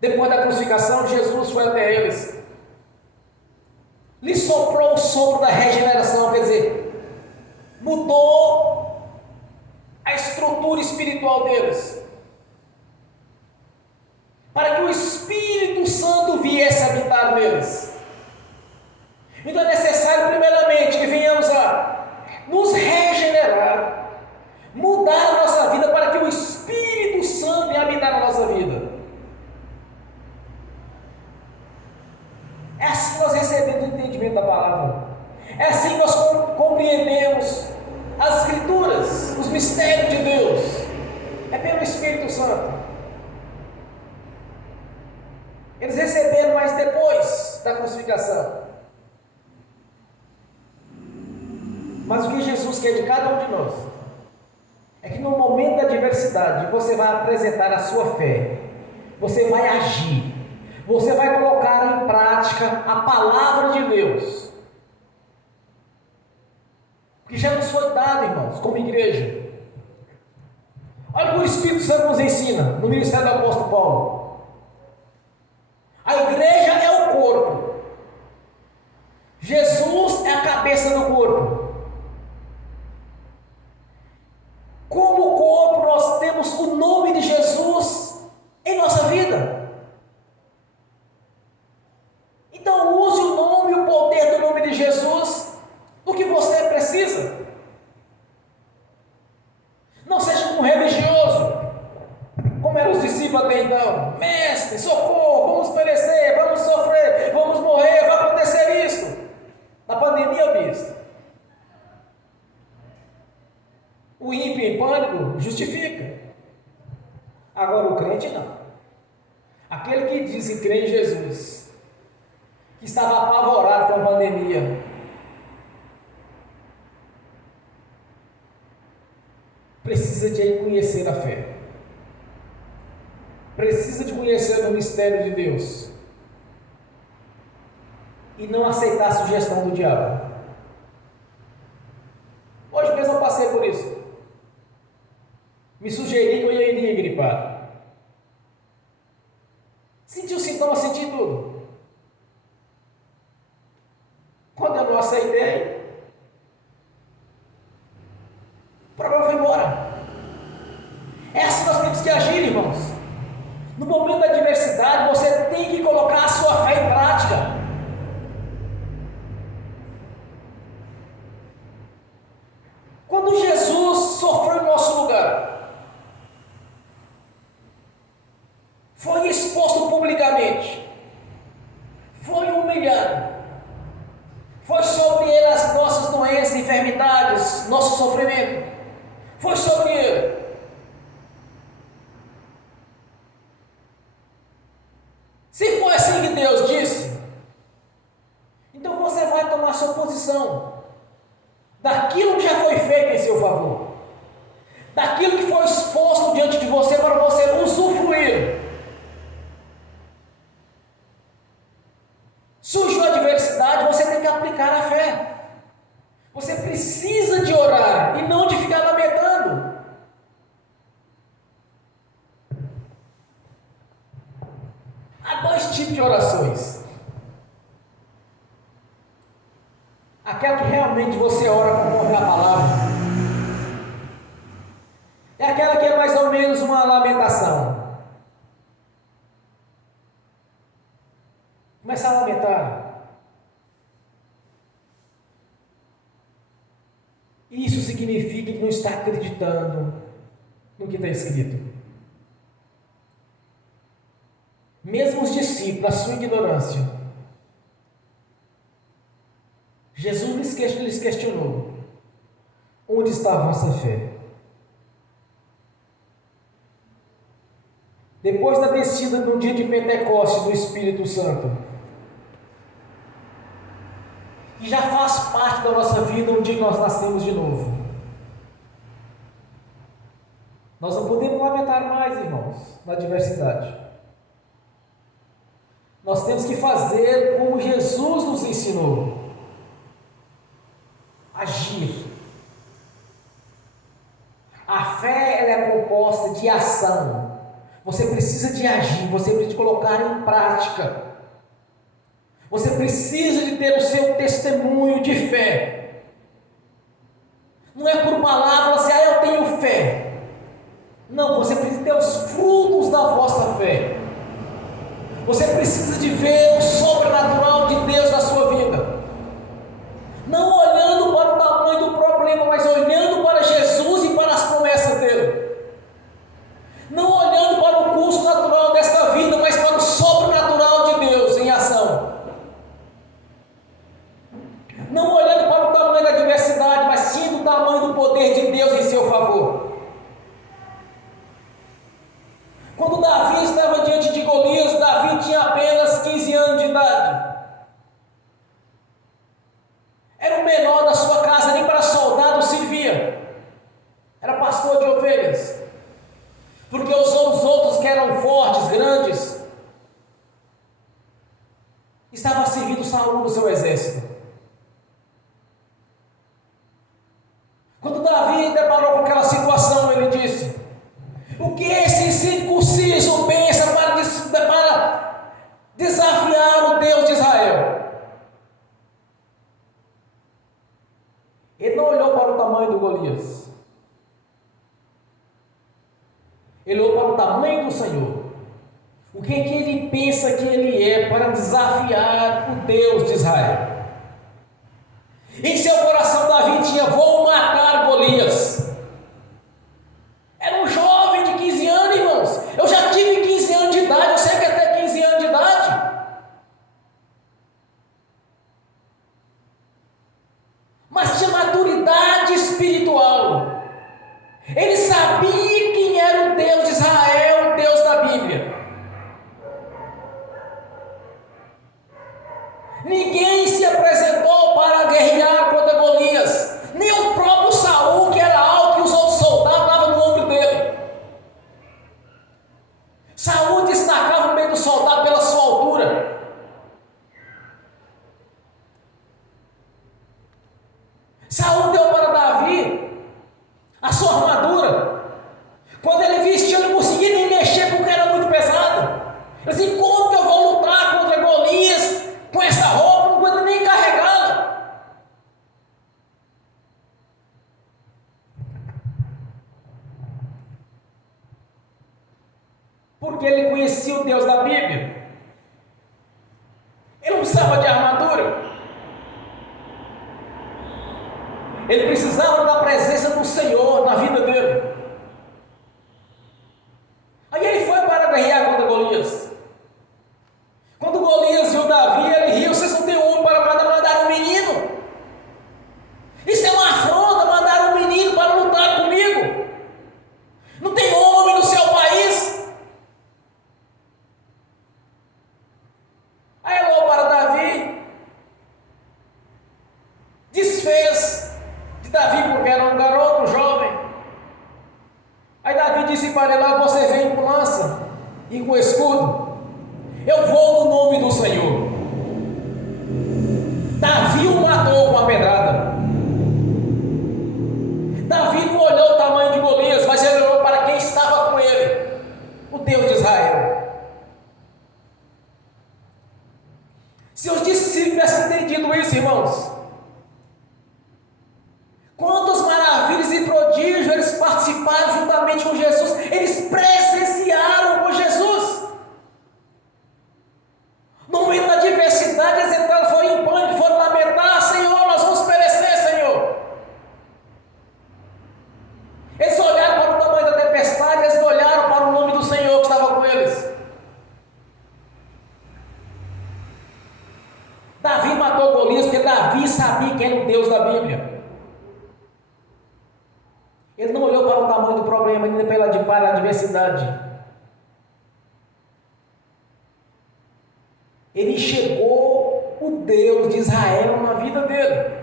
Depois da crucificação, Jesus foi até eles, lhe soprou o sopro da regeneração, quer dizer, mudou a estrutura espiritual deles, para que o Espírito Santo viesse habitar neles. Então é necessário, primeiramente, que venhamos a nos regenerar, mudar a nossa vida, para que o Espírito Santo venha habitar na nossa vida. É assim que nós recebemos o entendimento da palavra. É assim que nós compreendemos as Escrituras, os mistérios de Deus. É pelo Espírito Santo. Eles receberam, mas depois da crucificação. Mas o que Jesus quer de cada um de nós é que no momento da adversidade você vai apresentar a sua fé, você vai agir, você vai colocar em prática a palavra de Deus, que já nos foi dado, irmãos, como igreja. Olha o que o Espírito Santo nos ensina no ministério do apóstolo Paulo. A igreja é o corpo, Jesus é a cabeça do corpo. Como corpo, nós temos o nome de Jesus em nossa vida. Então use o nome e o poder do nome de Jesus no que você precisa. Não seja um religioso, como eram os discípulos até então. Mestre, socorro, vamos perecer, vamos sofrer, vamos morrer, vai acontecer isso. Na pandemia eu vi isso. O ímpio em pânico justifica. Agora o crente não. Aquele que diz que crê em Jesus, que estava apavorado com a pandemia, precisa de conhecer a fé. Precisa de conhecer o mistério de Deus. E não aceitar a sugestão do diabo. Hoje mesmo eu passei por isso. Me sugeri que eu iria gripar. Senti os sintomas, senti tudo. Quando eu não aceitei, o problema foi embora. É assim que nós temos que agir, irmãos. No momento da adversidade, você tem que colocar a sua fé em prática. Quando Jesus sofreu em nosso lugar, foi exposto publicamente, foi humilhado, foi sobre ele as nossas doenças, enfermidades, nosso sofrimento, foi sobre ele. Se foi assim que Deus disse, então você vai tomar sua posição daquilo que já foi feito em seu favor, daquilo que foi exposto diante de você para você usufruir. Surgiu a adversidade, você tem que aplicar a fé. Você precisa de orar e não de ficar lamentando. Há dois tipos de orações. Aquela que realmente você ora conforme a palavra. É aquela que é mais ou menos uma lamentação. Começa a lamentar. Isso significa que não está acreditando no que está escrito. Mesmo os discípulos, na sua ignorância, Jesus lhes questionou: onde está a vossa fé? Depois da descida no dia de Pentecostes do Espírito Santo, que já faz parte da nossa vida, um dia que nós nascemos de novo, nós não podemos lamentar mais, irmãos, na adversidade. Nós temos que fazer como Jesus nos ensinou: agir. A fé ela é composta de ação. Você precisa de agir, você precisa de colocar em prática. Você precisa de ter o seu testemunho de fé. Não é por palavras assim, eu tenho fé. Não, você precisa ter os frutos da vossa fé. Você precisa de ver o sobrenatural de Deus na sua vida. Não olhando para o tamanho do problema, mas olhando para Jesus e para as promessas dele. Não olhando para o curso natural desta vida, mas para o sobrenatural de Deus em ação. Não olhando para o tamanho da adversidade, mas sim do tamanho do poder de Deus em seu favor. Quando Davi estava diante de Golias, Davi tinha apenas 15 anos de idade. Era o menor da sua casa, nem para soldado servia. Era pastor de ovelhas. Porque os outros que eram fortes, grandes, estavam servindo Saul no seu exército. Quando Davi deparou com aquela situação, ele disse: o que esse incircunciso pensa para desafiar o Deus de Israel? Ele não olhou para o tamanho do Golias. Ele olhou para o tamanho do Senhor. O que ele pensa que ele é para desafiar o Deus de Israel? Em seu coração Davi tinha: vou matar Golias. Era um jovem de 15 anos, irmãos. Eu já tive 15 anos de idade, eu sei que até 15 anos de idade. Mas tinha maturidade espiritual. Ele sabia quem era o Deus de Israel, o Deus da Bíblia. Ninguém se apresentou para guerrear contra Golias. Nem o próprio Saul, que era alto e os outros soldados estavam no ombro dele. Saul destacava no meio do soldado pela sua altura. Saul deu para Davi a sua armadura. Quando ele vestiu, ele não conseguia nem mexer porque era muito pesado. Ele disse: como que eu vou lutar contra Golias com essa roupa? Não aguento nem carregá-la. Porque ele conhecia o Deus da Bíblia. Ele não precisava de armadura. Ele precisava da presença do Senhor na vida dele. Aí ele foi para guerrear contra Golias. Quando Golias viu Davi, ele riu: vocês não têm homem para mandar um menino? Isso é uma afronta, mandar um menino para lutar comigo. Não tem homem no seu país? Aí ele olhou para Davi, desfez de Davi porque era um garoto, um jovem. Aí Davi disse para ele: você vem com lança e com escudo, eu vou no nome do Senhor. Davi o matou com a pedrada. Davi não olhou o tamanho de Golias, mas ele olhou para quem estava com ele, o Deus de Israel. Se os discípulos tivessem entendido isso, irmãos, quantas maravilhas e prodígios eles participaram juntamente com Jesus, eles presenciaram com Jesus. No momento da adversidade, eles entraram, foram em pânico, foram lamentar: Senhor, nós vamos perecer, Senhor. Eles olharam para o tamanho da tempestade, eles olharam para o nome do Senhor que estava com eles. Davi matou Golias porque Davi sabia quem era o Deus da Bíblia. Ele não olhou para o tamanho do problema, nem para a adversidade. Ele enxergou o Deus de Israel na vida dele.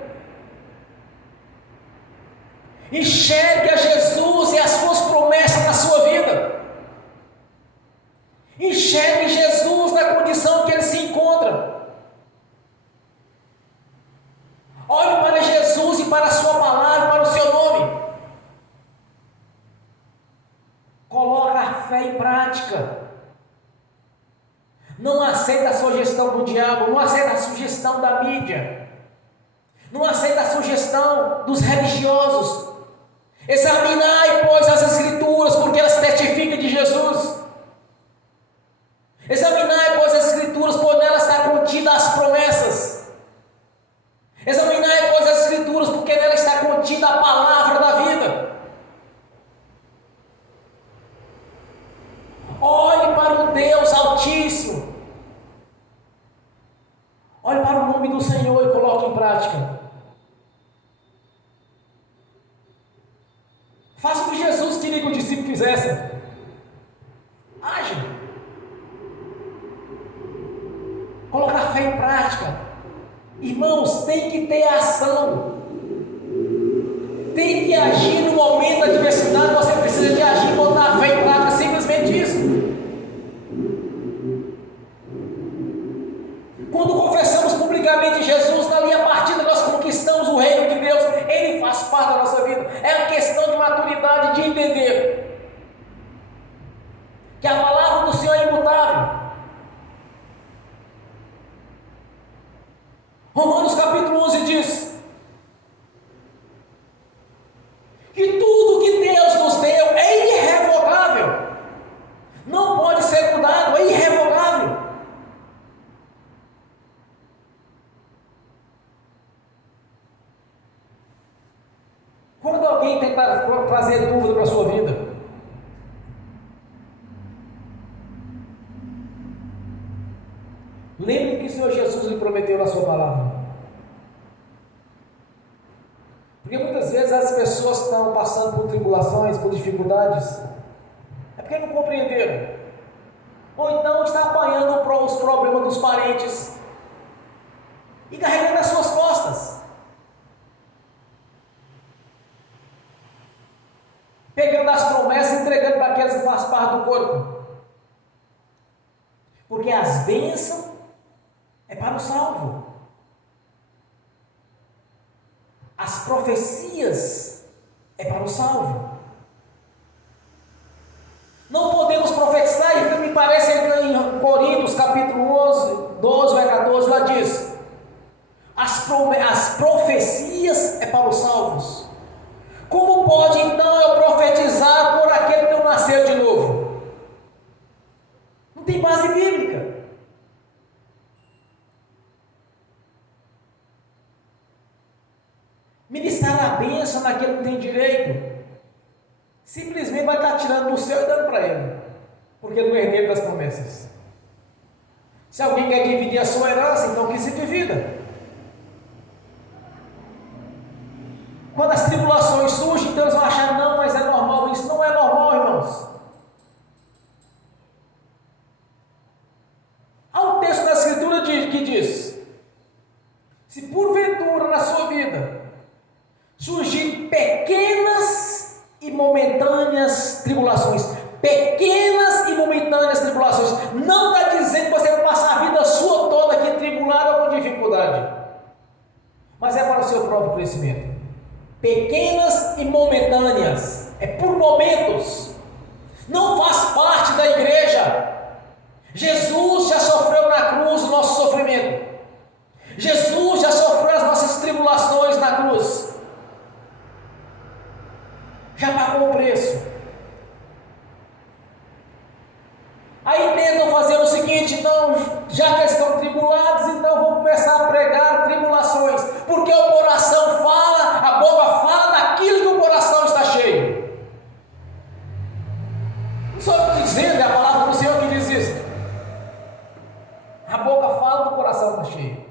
Enxergue a Jesus e as suas promessas na sua vida. Enxergue Jesus na condição que ele se encontra. Olhe para Jesus e para a sua palavra, para o seu nome. Coloca a fé em prática. Não aceita a sugestão do diabo, não aceita a sugestão da mídia, não aceita a sugestão dos religiosos. Examinai, pois, as Escrituras, porque elas testificam de Jesus. Examinai, pois, as Escrituras, pois nelas está contida as promessas. Examinai, pois, as Escrituras, porque nela está contida a palavra da vida. Olhe para o Deus Altíssimo. Olhe para o nome do Senhor e coloque em prática. Faça o que Jesus queria que o discípulo fizesse. Age. Colocar fé em prática. Irmãos, tem que ter ação. Tem que agir no momento da adversidade. Você precisa de agir e botar a fé em prática. Simplesmente isso. Quando confessamos publicamente Jesus, dali a partida nós conquistamos o reino de Deus. Ele faz parte da nossa vida. É a questão de maturidade, de entender que a palavra do Senhor é imutável. Romanos capítulo 11 diz que tudo que Deus nos deu é irrevogável. Não pode ser mudado, é irrevogável. Quando alguém tentar trazer dúvida para a sua vida, lembre que o Senhor Jesus lhe prometeu na sua palavra. Porque muitas vezes as pessoas estão passando por tribulações, por dificuldades, é porque não compreenderam. Ou então está apanhando os problemas dos parentes e carregando nas suas costas. Pegando as promessas e entregando para aqueles que fazem parte do corpo. Porque as bênçãos é para o salvo. As profecias é para o salvo. Não podemos profetizar, e me parece em Coríntios capítulo 11, 12 ou 14, lá diz: as profecias é para os salvos. Como pode então eu profetizar por aquele que não nasceu de novo? Não tem base bíblica. Ministrar a bênção naquele que não tem direito, simplesmente vai estar tirando do céu e dando para ele, porque ele não é herdeiro das promessas. Se alguém quer dividir a sua herança, então que se divida. Quando as tribulações surgem, então eles vão achar: não, mas é normal. Isso não é normal, irmãos. Há um texto da Escritura que diz: se porventura na sua vida surgir pequenas e momentâneas tribulações, não está dizendo que você vai passar a vida sua toda aqui tribulado ou com dificuldade, mas é para o seu próprio crescimento. Pequenas e momentâneas, é por momentos, não faz parte da igreja. Jesus já sofreu na cruz o nosso sofrimento, Jesus já sofreu as nossas tribulações na cruz, já pagou o preço. Aí tentam fazer o seguinte: então, já que estão tribulados, então vou começar a pregar tribulações, porque o coração fala, a boca fala daquilo que o coração está cheio. Não sou eu dizendo, é a palavra do Senhor que diz isso. A boca fala, do coração está cheio.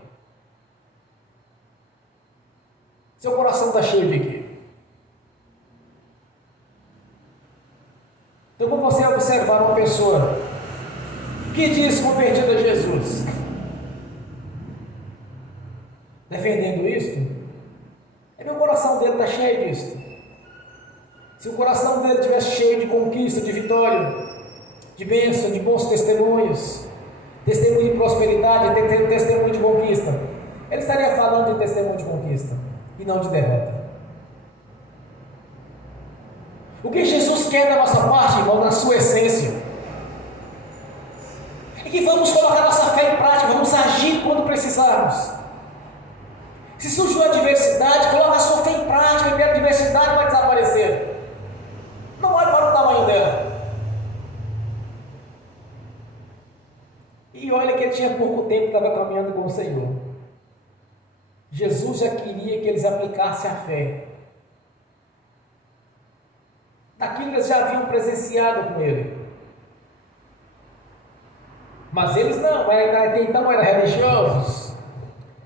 Seu coração está cheio de quê? Então, quando você observar uma pessoa que diz convertida a Jesus, defendendo isto, é que o coração dele está cheio disso. Se o coração dele estiver cheio de conquista, de vitória, de bênção, de bons testemunhos, testemunho de prosperidade, testemunho de conquista, ele estaria falando de testemunho de conquista e não de derrota. O que Jesus quer da nossa parte, irmão, na sua essência, é que vamos colocar nossa fé em prática, vamos agir quando precisarmos. Se surgiu a adversidade, coloca a sua fé em prática, e a adversidade vai desaparecer. Não olhe para o tamanho dela. E olha que ele tinha pouco tempo que estava caminhando com o Senhor. Jesus já queria que eles aplicassem a fé daquilo que eles já haviam presenciado com ele. Mas eles até então não eram religiosos.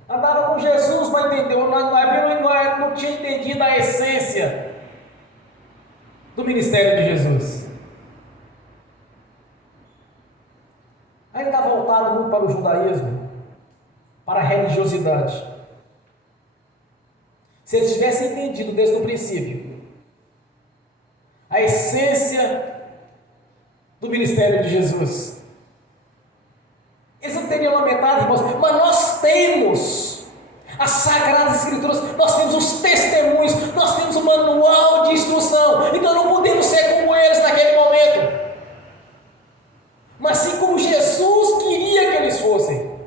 Andavam com Jesus, mas entendeu? Não tinha entendido a essência do ministério de Jesus. Ainda está voltado muito para o judaísmo, para a religiosidade. Se eles tivessem entendido desde o princípio a essência do ministério de Jesus, eles não teriam lamentado, irmãos, mas nós temos as Sagradas Escrituras, nós temos os testemunhos, nós temos o manual de instrução, então não podemos ser como eles naquele momento. Mas sim como Jesus queria que eles fossem.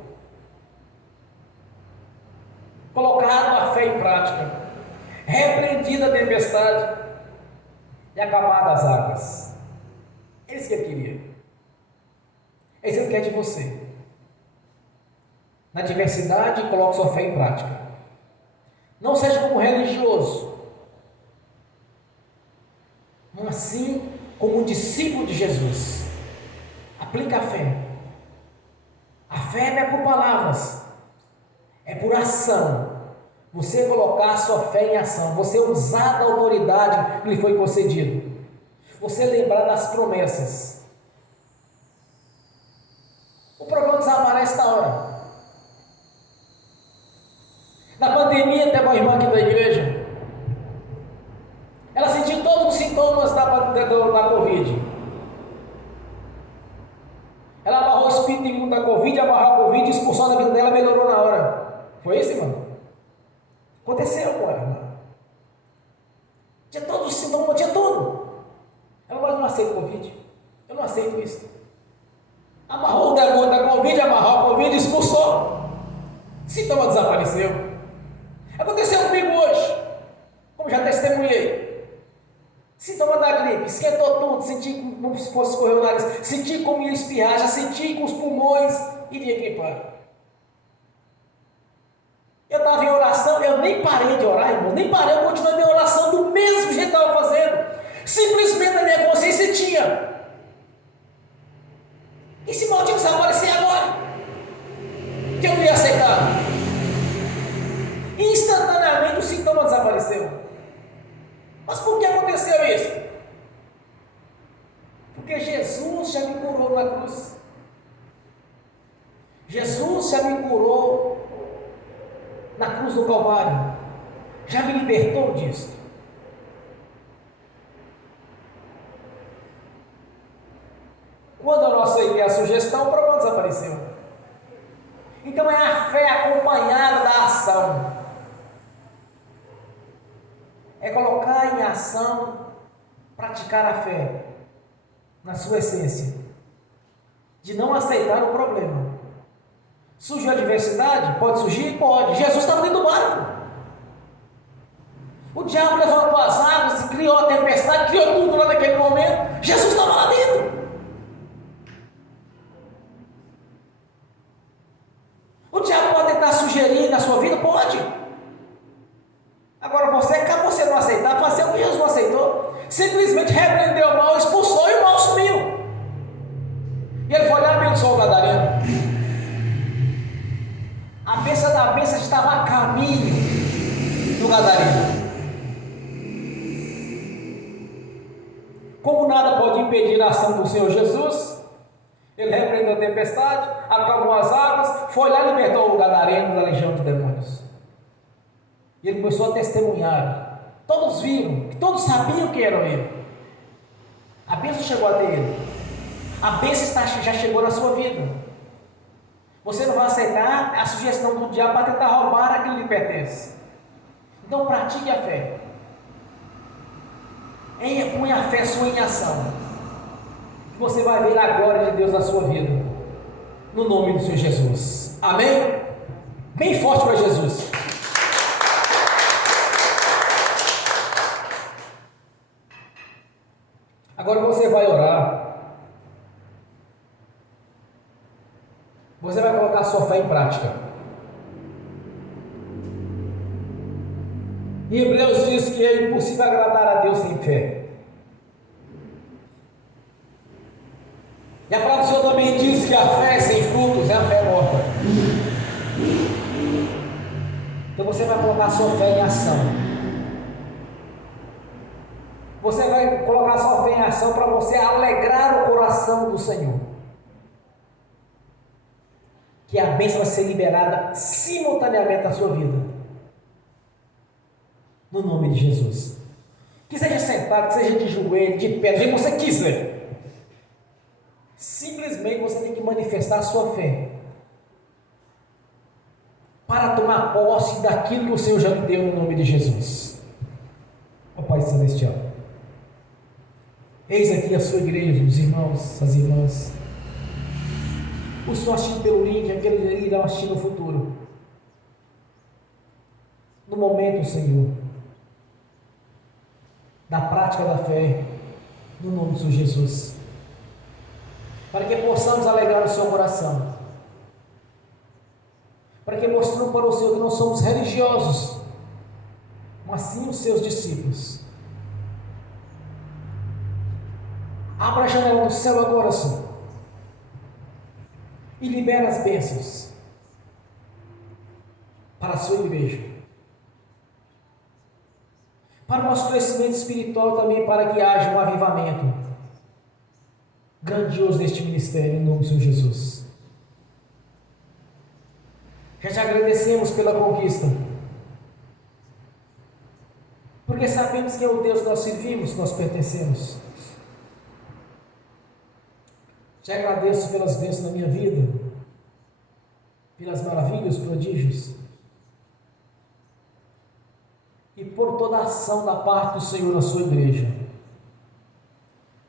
Colocaram a fé em prática, repreendida a tempestade e acalmada as águas. É isso que ele queria. É isso que ele quer de você. Na adversidade, coloque sua fé em prática. Não seja como religioso, mas sim como um discípulo de Jesus. Aplica a fé. A fé não é por palavras, é por ação. Você colocar sua fé em ação, você usar da autoridade que lhe foi concedido, você lembrar das promessas. O problema desaparece na hora. Na pandemia, teve uma irmã aqui da igreja, ela sentiu todos os sintomas da Covid. Ela amarrou o espírito imundo da Covid, amarrou a Covid, expulsou da vida dela, melhorou na hora. Foi isso, irmão? Aconteceu com ela, irmã. Tinha todos os sintomas, tinha tudo. Ela, mas não aceita Covid. Eu não aceito isso. Amarrou o demônio da Covid, amarrou a Covid, expulsou. Sintoma desapareceu. Aconteceu comigo hoje, como já testemunhei. Sintoma da gripe, esquentou tudo, senti como se fosse correr o nariz, senti como ia espirrar, já senti que os pulmões iriam gripar. Eu estava em oração, eu nem parei de orar, irmão, nem parei, eu continuei minha oração do mesmo jeito que estava fazendo. Simplesmente na minha consciência tinha. Esse mal tinha que desaparecer agora, que eu não ia aceitar. Instantaneamente o sintoma desapareceu. Mas por que aconteceu isso? Porque Jesus já me curou na cruz. Jesus já me curou na cruz do Calvário. Já me libertou disso. Quando eu não aceitei a sugestão, o problema desapareceu. Então é a fé acompanhada da ação. É colocar em ação, praticar a fé, na sua essência, de não aceitar o problema. Surgiu a adversidade? Pode surgir? Pode. Jesus estava dentro do barco. O diabo levantou as águas, criou a tempestade, criou tudo lá naquele momento. Jesus estava lá dentro. O diabo pode tentar sugerir na sua vida? Pode. Agora você não aceitar, fazer o que Jesus não aceitou. Simplesmente repreendeu o mal, expulsou e o mal sumiu. E ele foi lá e abençoou o gadareno. A bênção estava a caminho do gadareno. Como nada pode impedir a ação do Senhor Jesus, ele repreendeu a tempestade, acalmou as águas, foi lá e libertou o gadareno da legião de demônios. E ele começou a testemunhar. Todos viram, todos sabiam que era ele. A bênção chegou até ele. A bênção já chegou na sua vida. Você não vai aceitar a sugestão do diabo para tentar roubar aquilo que lhe pertence. Então pratique a fé. Põe a fé sua em ação. Você vai ver a glória de Deus na sua vida. No nome do Senhor Jesus. Amém? Bem forte para Jesus. Agora você vai orar. Você vai colocar a sua fé em prática. E Hebreus diz que é impossível agradar a Deus sem fé. E a palavra do Senhor também diz que a fé sem frutos é a fé morta. Então você vai colocar a sua fé em ação. Você vai colocar a sua fé em ação para você alegrar o coração do Senhor. Que a bênção vai ser liberada simultaneamente na sua vida. No nome de Jesus. Que seja sentado, que seja de joelho, de pé, do jeito que você quiser. Simplesmente você tem que manifestar a sua fé. Para tomar posse daquilo que o Senhor já me deu no nome de Jesus. Ó Pai Celestial. Eis aqui a sua igreja, os irmãos, as irmãs. Os que estão assistindo pelo link, aqueles que irão assistir no futuro. No momento, Senhor, da prática da fé, no nome do Senhor Jesus. Para que possamos alegrar o seu coração. Para que mostremos para o Senhor que não somos religiosos, mas sim os seus discípulos. Abra a janela do céu agora, Senhor, e libera as bênçãos para a sua igreja, para o nosso crescimento espiritual também, para que haja um avivamento grandioso deste ministério, em nome do Senhor Jesus. Já te agradecemos pela conquista, porque sabemos que é o Deus que nós servimos, nós pertencemos. Te agradeço pelas bênçãos na minha vida, pelas maravilhas, prodígios, e por toda a ação da parte do Senhor na sua igreja,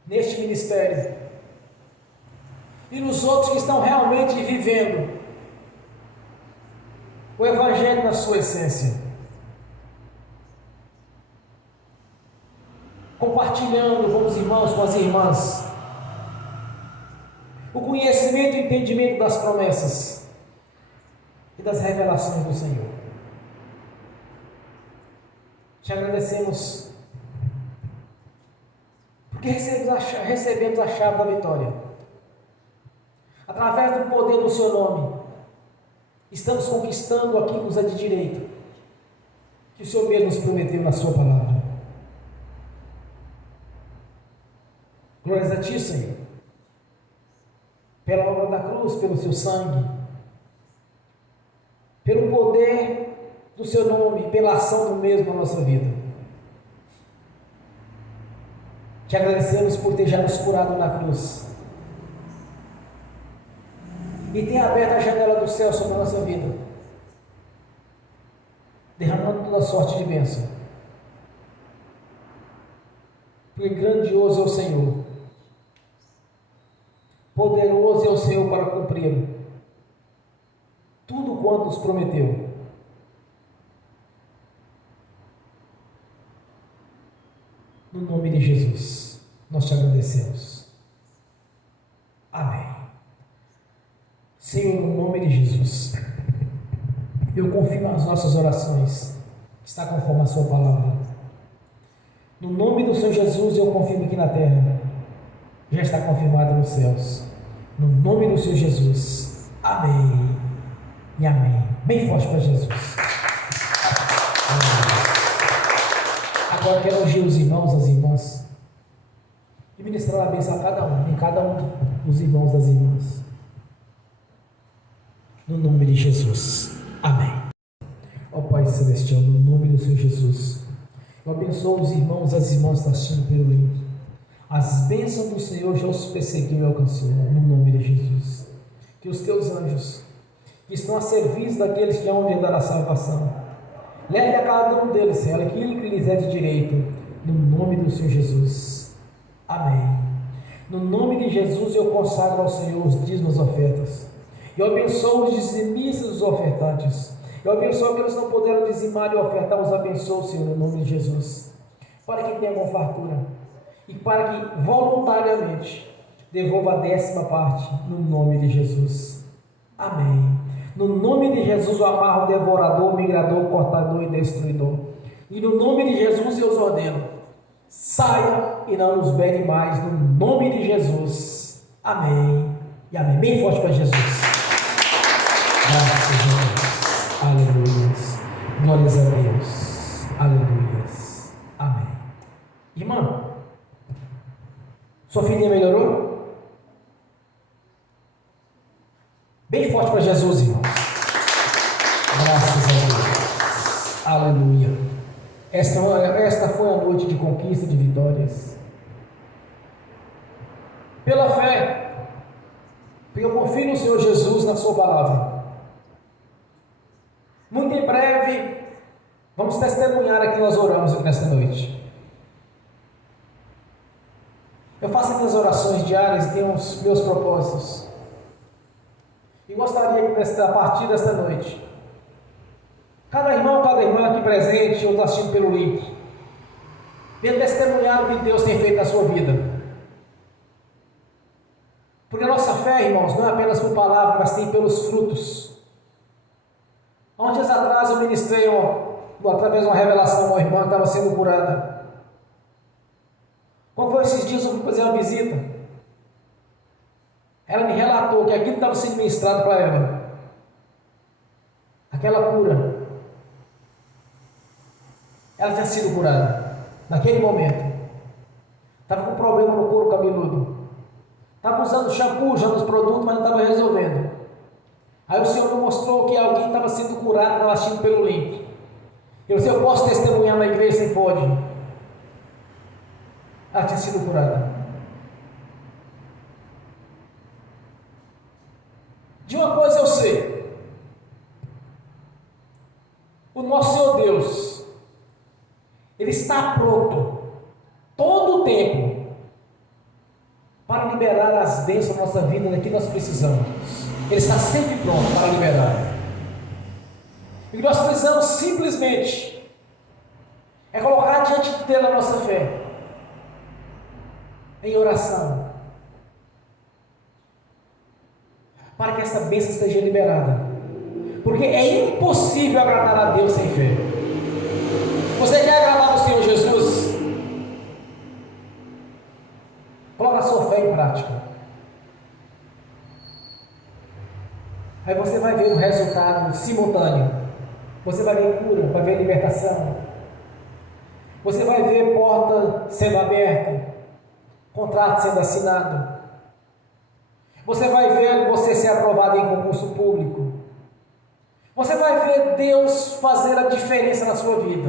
neste ministério, e nos outros que estão realmente vivendo o Evangelho na sua essência, compartilhando com os irmãos, com as irmãs, o conhecimento e o entendimento das promessas e das revelações do Senhor. Te agradecemos, porque recebemos a chave da vitória, através do poder do seu nome. Estamos conquistando aquilo que nos é de direito, que o Senhor mesmo nos prometeu na sua palavra. Glórias a ti, Senhor, pela obra da cruz, pelo seu sangue, pelo poder do seu nome, pela ação do mesmo na nossa vida. Te agradecemos por ter já nos curado na cruz e ter aberto a janela do céu sobre a nossa vida, derramando toda sorte de bênção. Porque grandioso é o Senhor, poderoso é o Senhor para cumprir tudo quanto nos prometeu. No nome de Jesus, nós te agradecemos. Amém. Senhor, no nome de Jesus, eu confirmo as nossas orações, que está conforme a sua palavra. No nome do Senhor Jesus, eu confirmo aqui na terra, já está confirmado nos céus. No nome do Senhor Jesus. Amém e amém. Bem forte para Jesus. Amém. Agora eu quero ungir os irmãos, as irmãs, e ministrar a bênção a cada um, em cada um dos irmãos, das irmãs. No nome de Jesus. Amém. Ó Pai Celestial, no nome do Senhor Jesus, eu abençoo os irmãos e as irmãs que estão assistindo pelo link. As bênçãos do Senhor já os perseguiu e alcançou, no nome de Jesus. Que os teus anjos, que estão a serviço daqueles que hão de dar a salvação, leve a cada um deles, Senhor, aquilo que lhes é de direito, no nome do Senhor Jesus. Amém. No nome de Jesus eu consagro ao Senhor os dízimos e ofertas. Eu abençoo os dizimistas e os ofertantes. Eu abençoo aqueles que não puderam dizimar e ofertar, os abençoo, Senhor, no nome de Jesus. Para que tenha com fartura e para que voluntariamente devolva a 10ª parte, no nome de Jesus. Amém. No nome de Jesus eu amarro o devorador, migrador, cortador e destruidor. E no nome de Jesus eu os ordeno: saia e não nos bebe mais, no nome de Jesus. Amém. E amém. Bem forte para Jesus. Graças a Deus. Aleluia. Glórias a Deus. Aleluia. Amém. Irmã, sua filhinha melhorou? Bem forte para Jesus, irmãos. Graças a Deus. Aleluia. Esta foi a noite de conquista, de vitórias. Pela fé, porque eu confio no Senhor Jesus, na sua palavra. Muito em breve, vamos testemunhar aqui, nós oramos aqui nesta noite. Eu faço aqui as orações diárias e tenho os meus propósitos. E gostaria que a partir desta noite, cada irmão, cada irmã aqui presente ou está assistindo pelo link, venha testemunhar o que Deus tem feito na sua vida. Porque a nossa fé, irmãos, não é apenas por palavras, mas sim pelos frutos. Há uns dias atrás eu ministrei, através de uma revelação, uma irmã que estava sendo curada. Quando foi esses dias eu fui fazer uma visita. Ela me relatou que aquilo estava sendo ministrado para ela. Aquela cura. Ela tinha sido curada. Naquele momento. Estava com problema no couro cabeludo. Estava usando shampoo, usando os produtos, mas não estava resolvendo. Aí o Senhor me mostrou que alguém estava sendo curado, estava assistindo pelo link. Eu disse: eu posso testemunhar na igreja? Sem pode. Ela tinha sido curada. De uma coisa eu sei: o nosso Senhor Deus, Ele está pronto, todo o tempo, para liberar as bênçãos da nossa vida, daquilo que nós precisamos. Ele está sempre pronto para liberar. E nós precisamos simplesmente colocar diante dele a nossa fé, em oração, para que essa bênção seja liberada. Porque é impossível agradar a Deus sem fé. Você quer agradar o Senhor Jesus? Coloque a sua fé em prática. Aí você vai ver um resultado simultâneo. Você vai ver cura, vai ver libertação. Você vai ver porta sendo aberta, contrato sendo assinado. Você vai ver você ser aprovado em concurso público. Você vai ver Deus fazer a diferença na sua vida.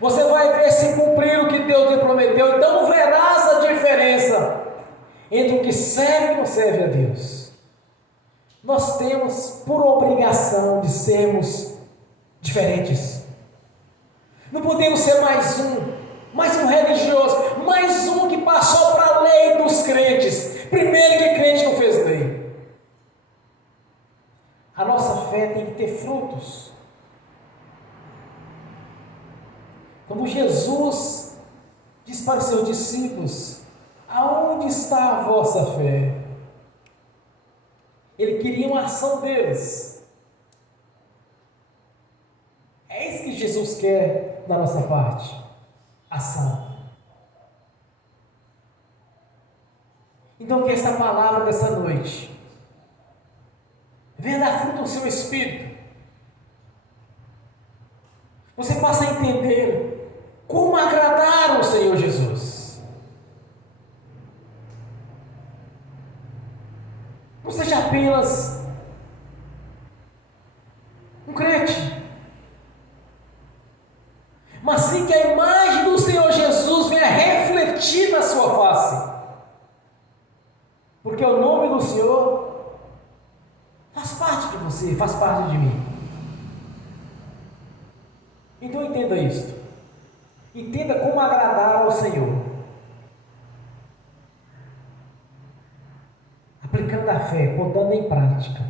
Você vai ver se cumprir o que Deus lhe prometeu. Então verás a diferença entre o que serve e não serve a Deus. Nós temos por obrigação de sermos diferentes. Não podemos ser mais um religioso, mais um que passou para a lei dos crentes. Primeiro que crente não fez lei. A nossa fé tem que ter frutos. Quando Jesus diz para os seus discípulos: aonde está a vossa fé? Ele queria uma ação deles. É isso que Jesus quer da nossa parte: ação. Então que essa palavra dessa noite venha dar fruto no seu espírito. Você possa entender como agradar o Senhor Jesus. Não seja apenas um crente, mas sim que a imagem do Senhor Jesus venha refletir na sua face. Porque o nome do Senhor faz parte de você, faz parte de mim. Então entenda isto. Entenda como agradar ao Senhor. Aplicando a fé, botando em prática.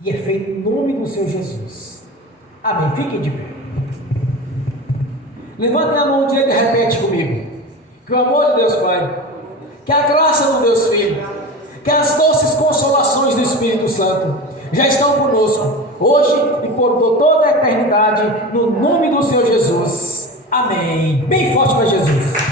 E é feito em nome do Senhor Jesus. Amém. Fiquem de pé. Levantem a mão direita e repete comigo. Que o amor de Deus Pai, que a graça do Deus Filho, que as doces consolações do Espírito Santo já estão conosco, hoje e por toda a eternidade, no nome do Senhor Jesus. Amém. Bem forte para Jesus.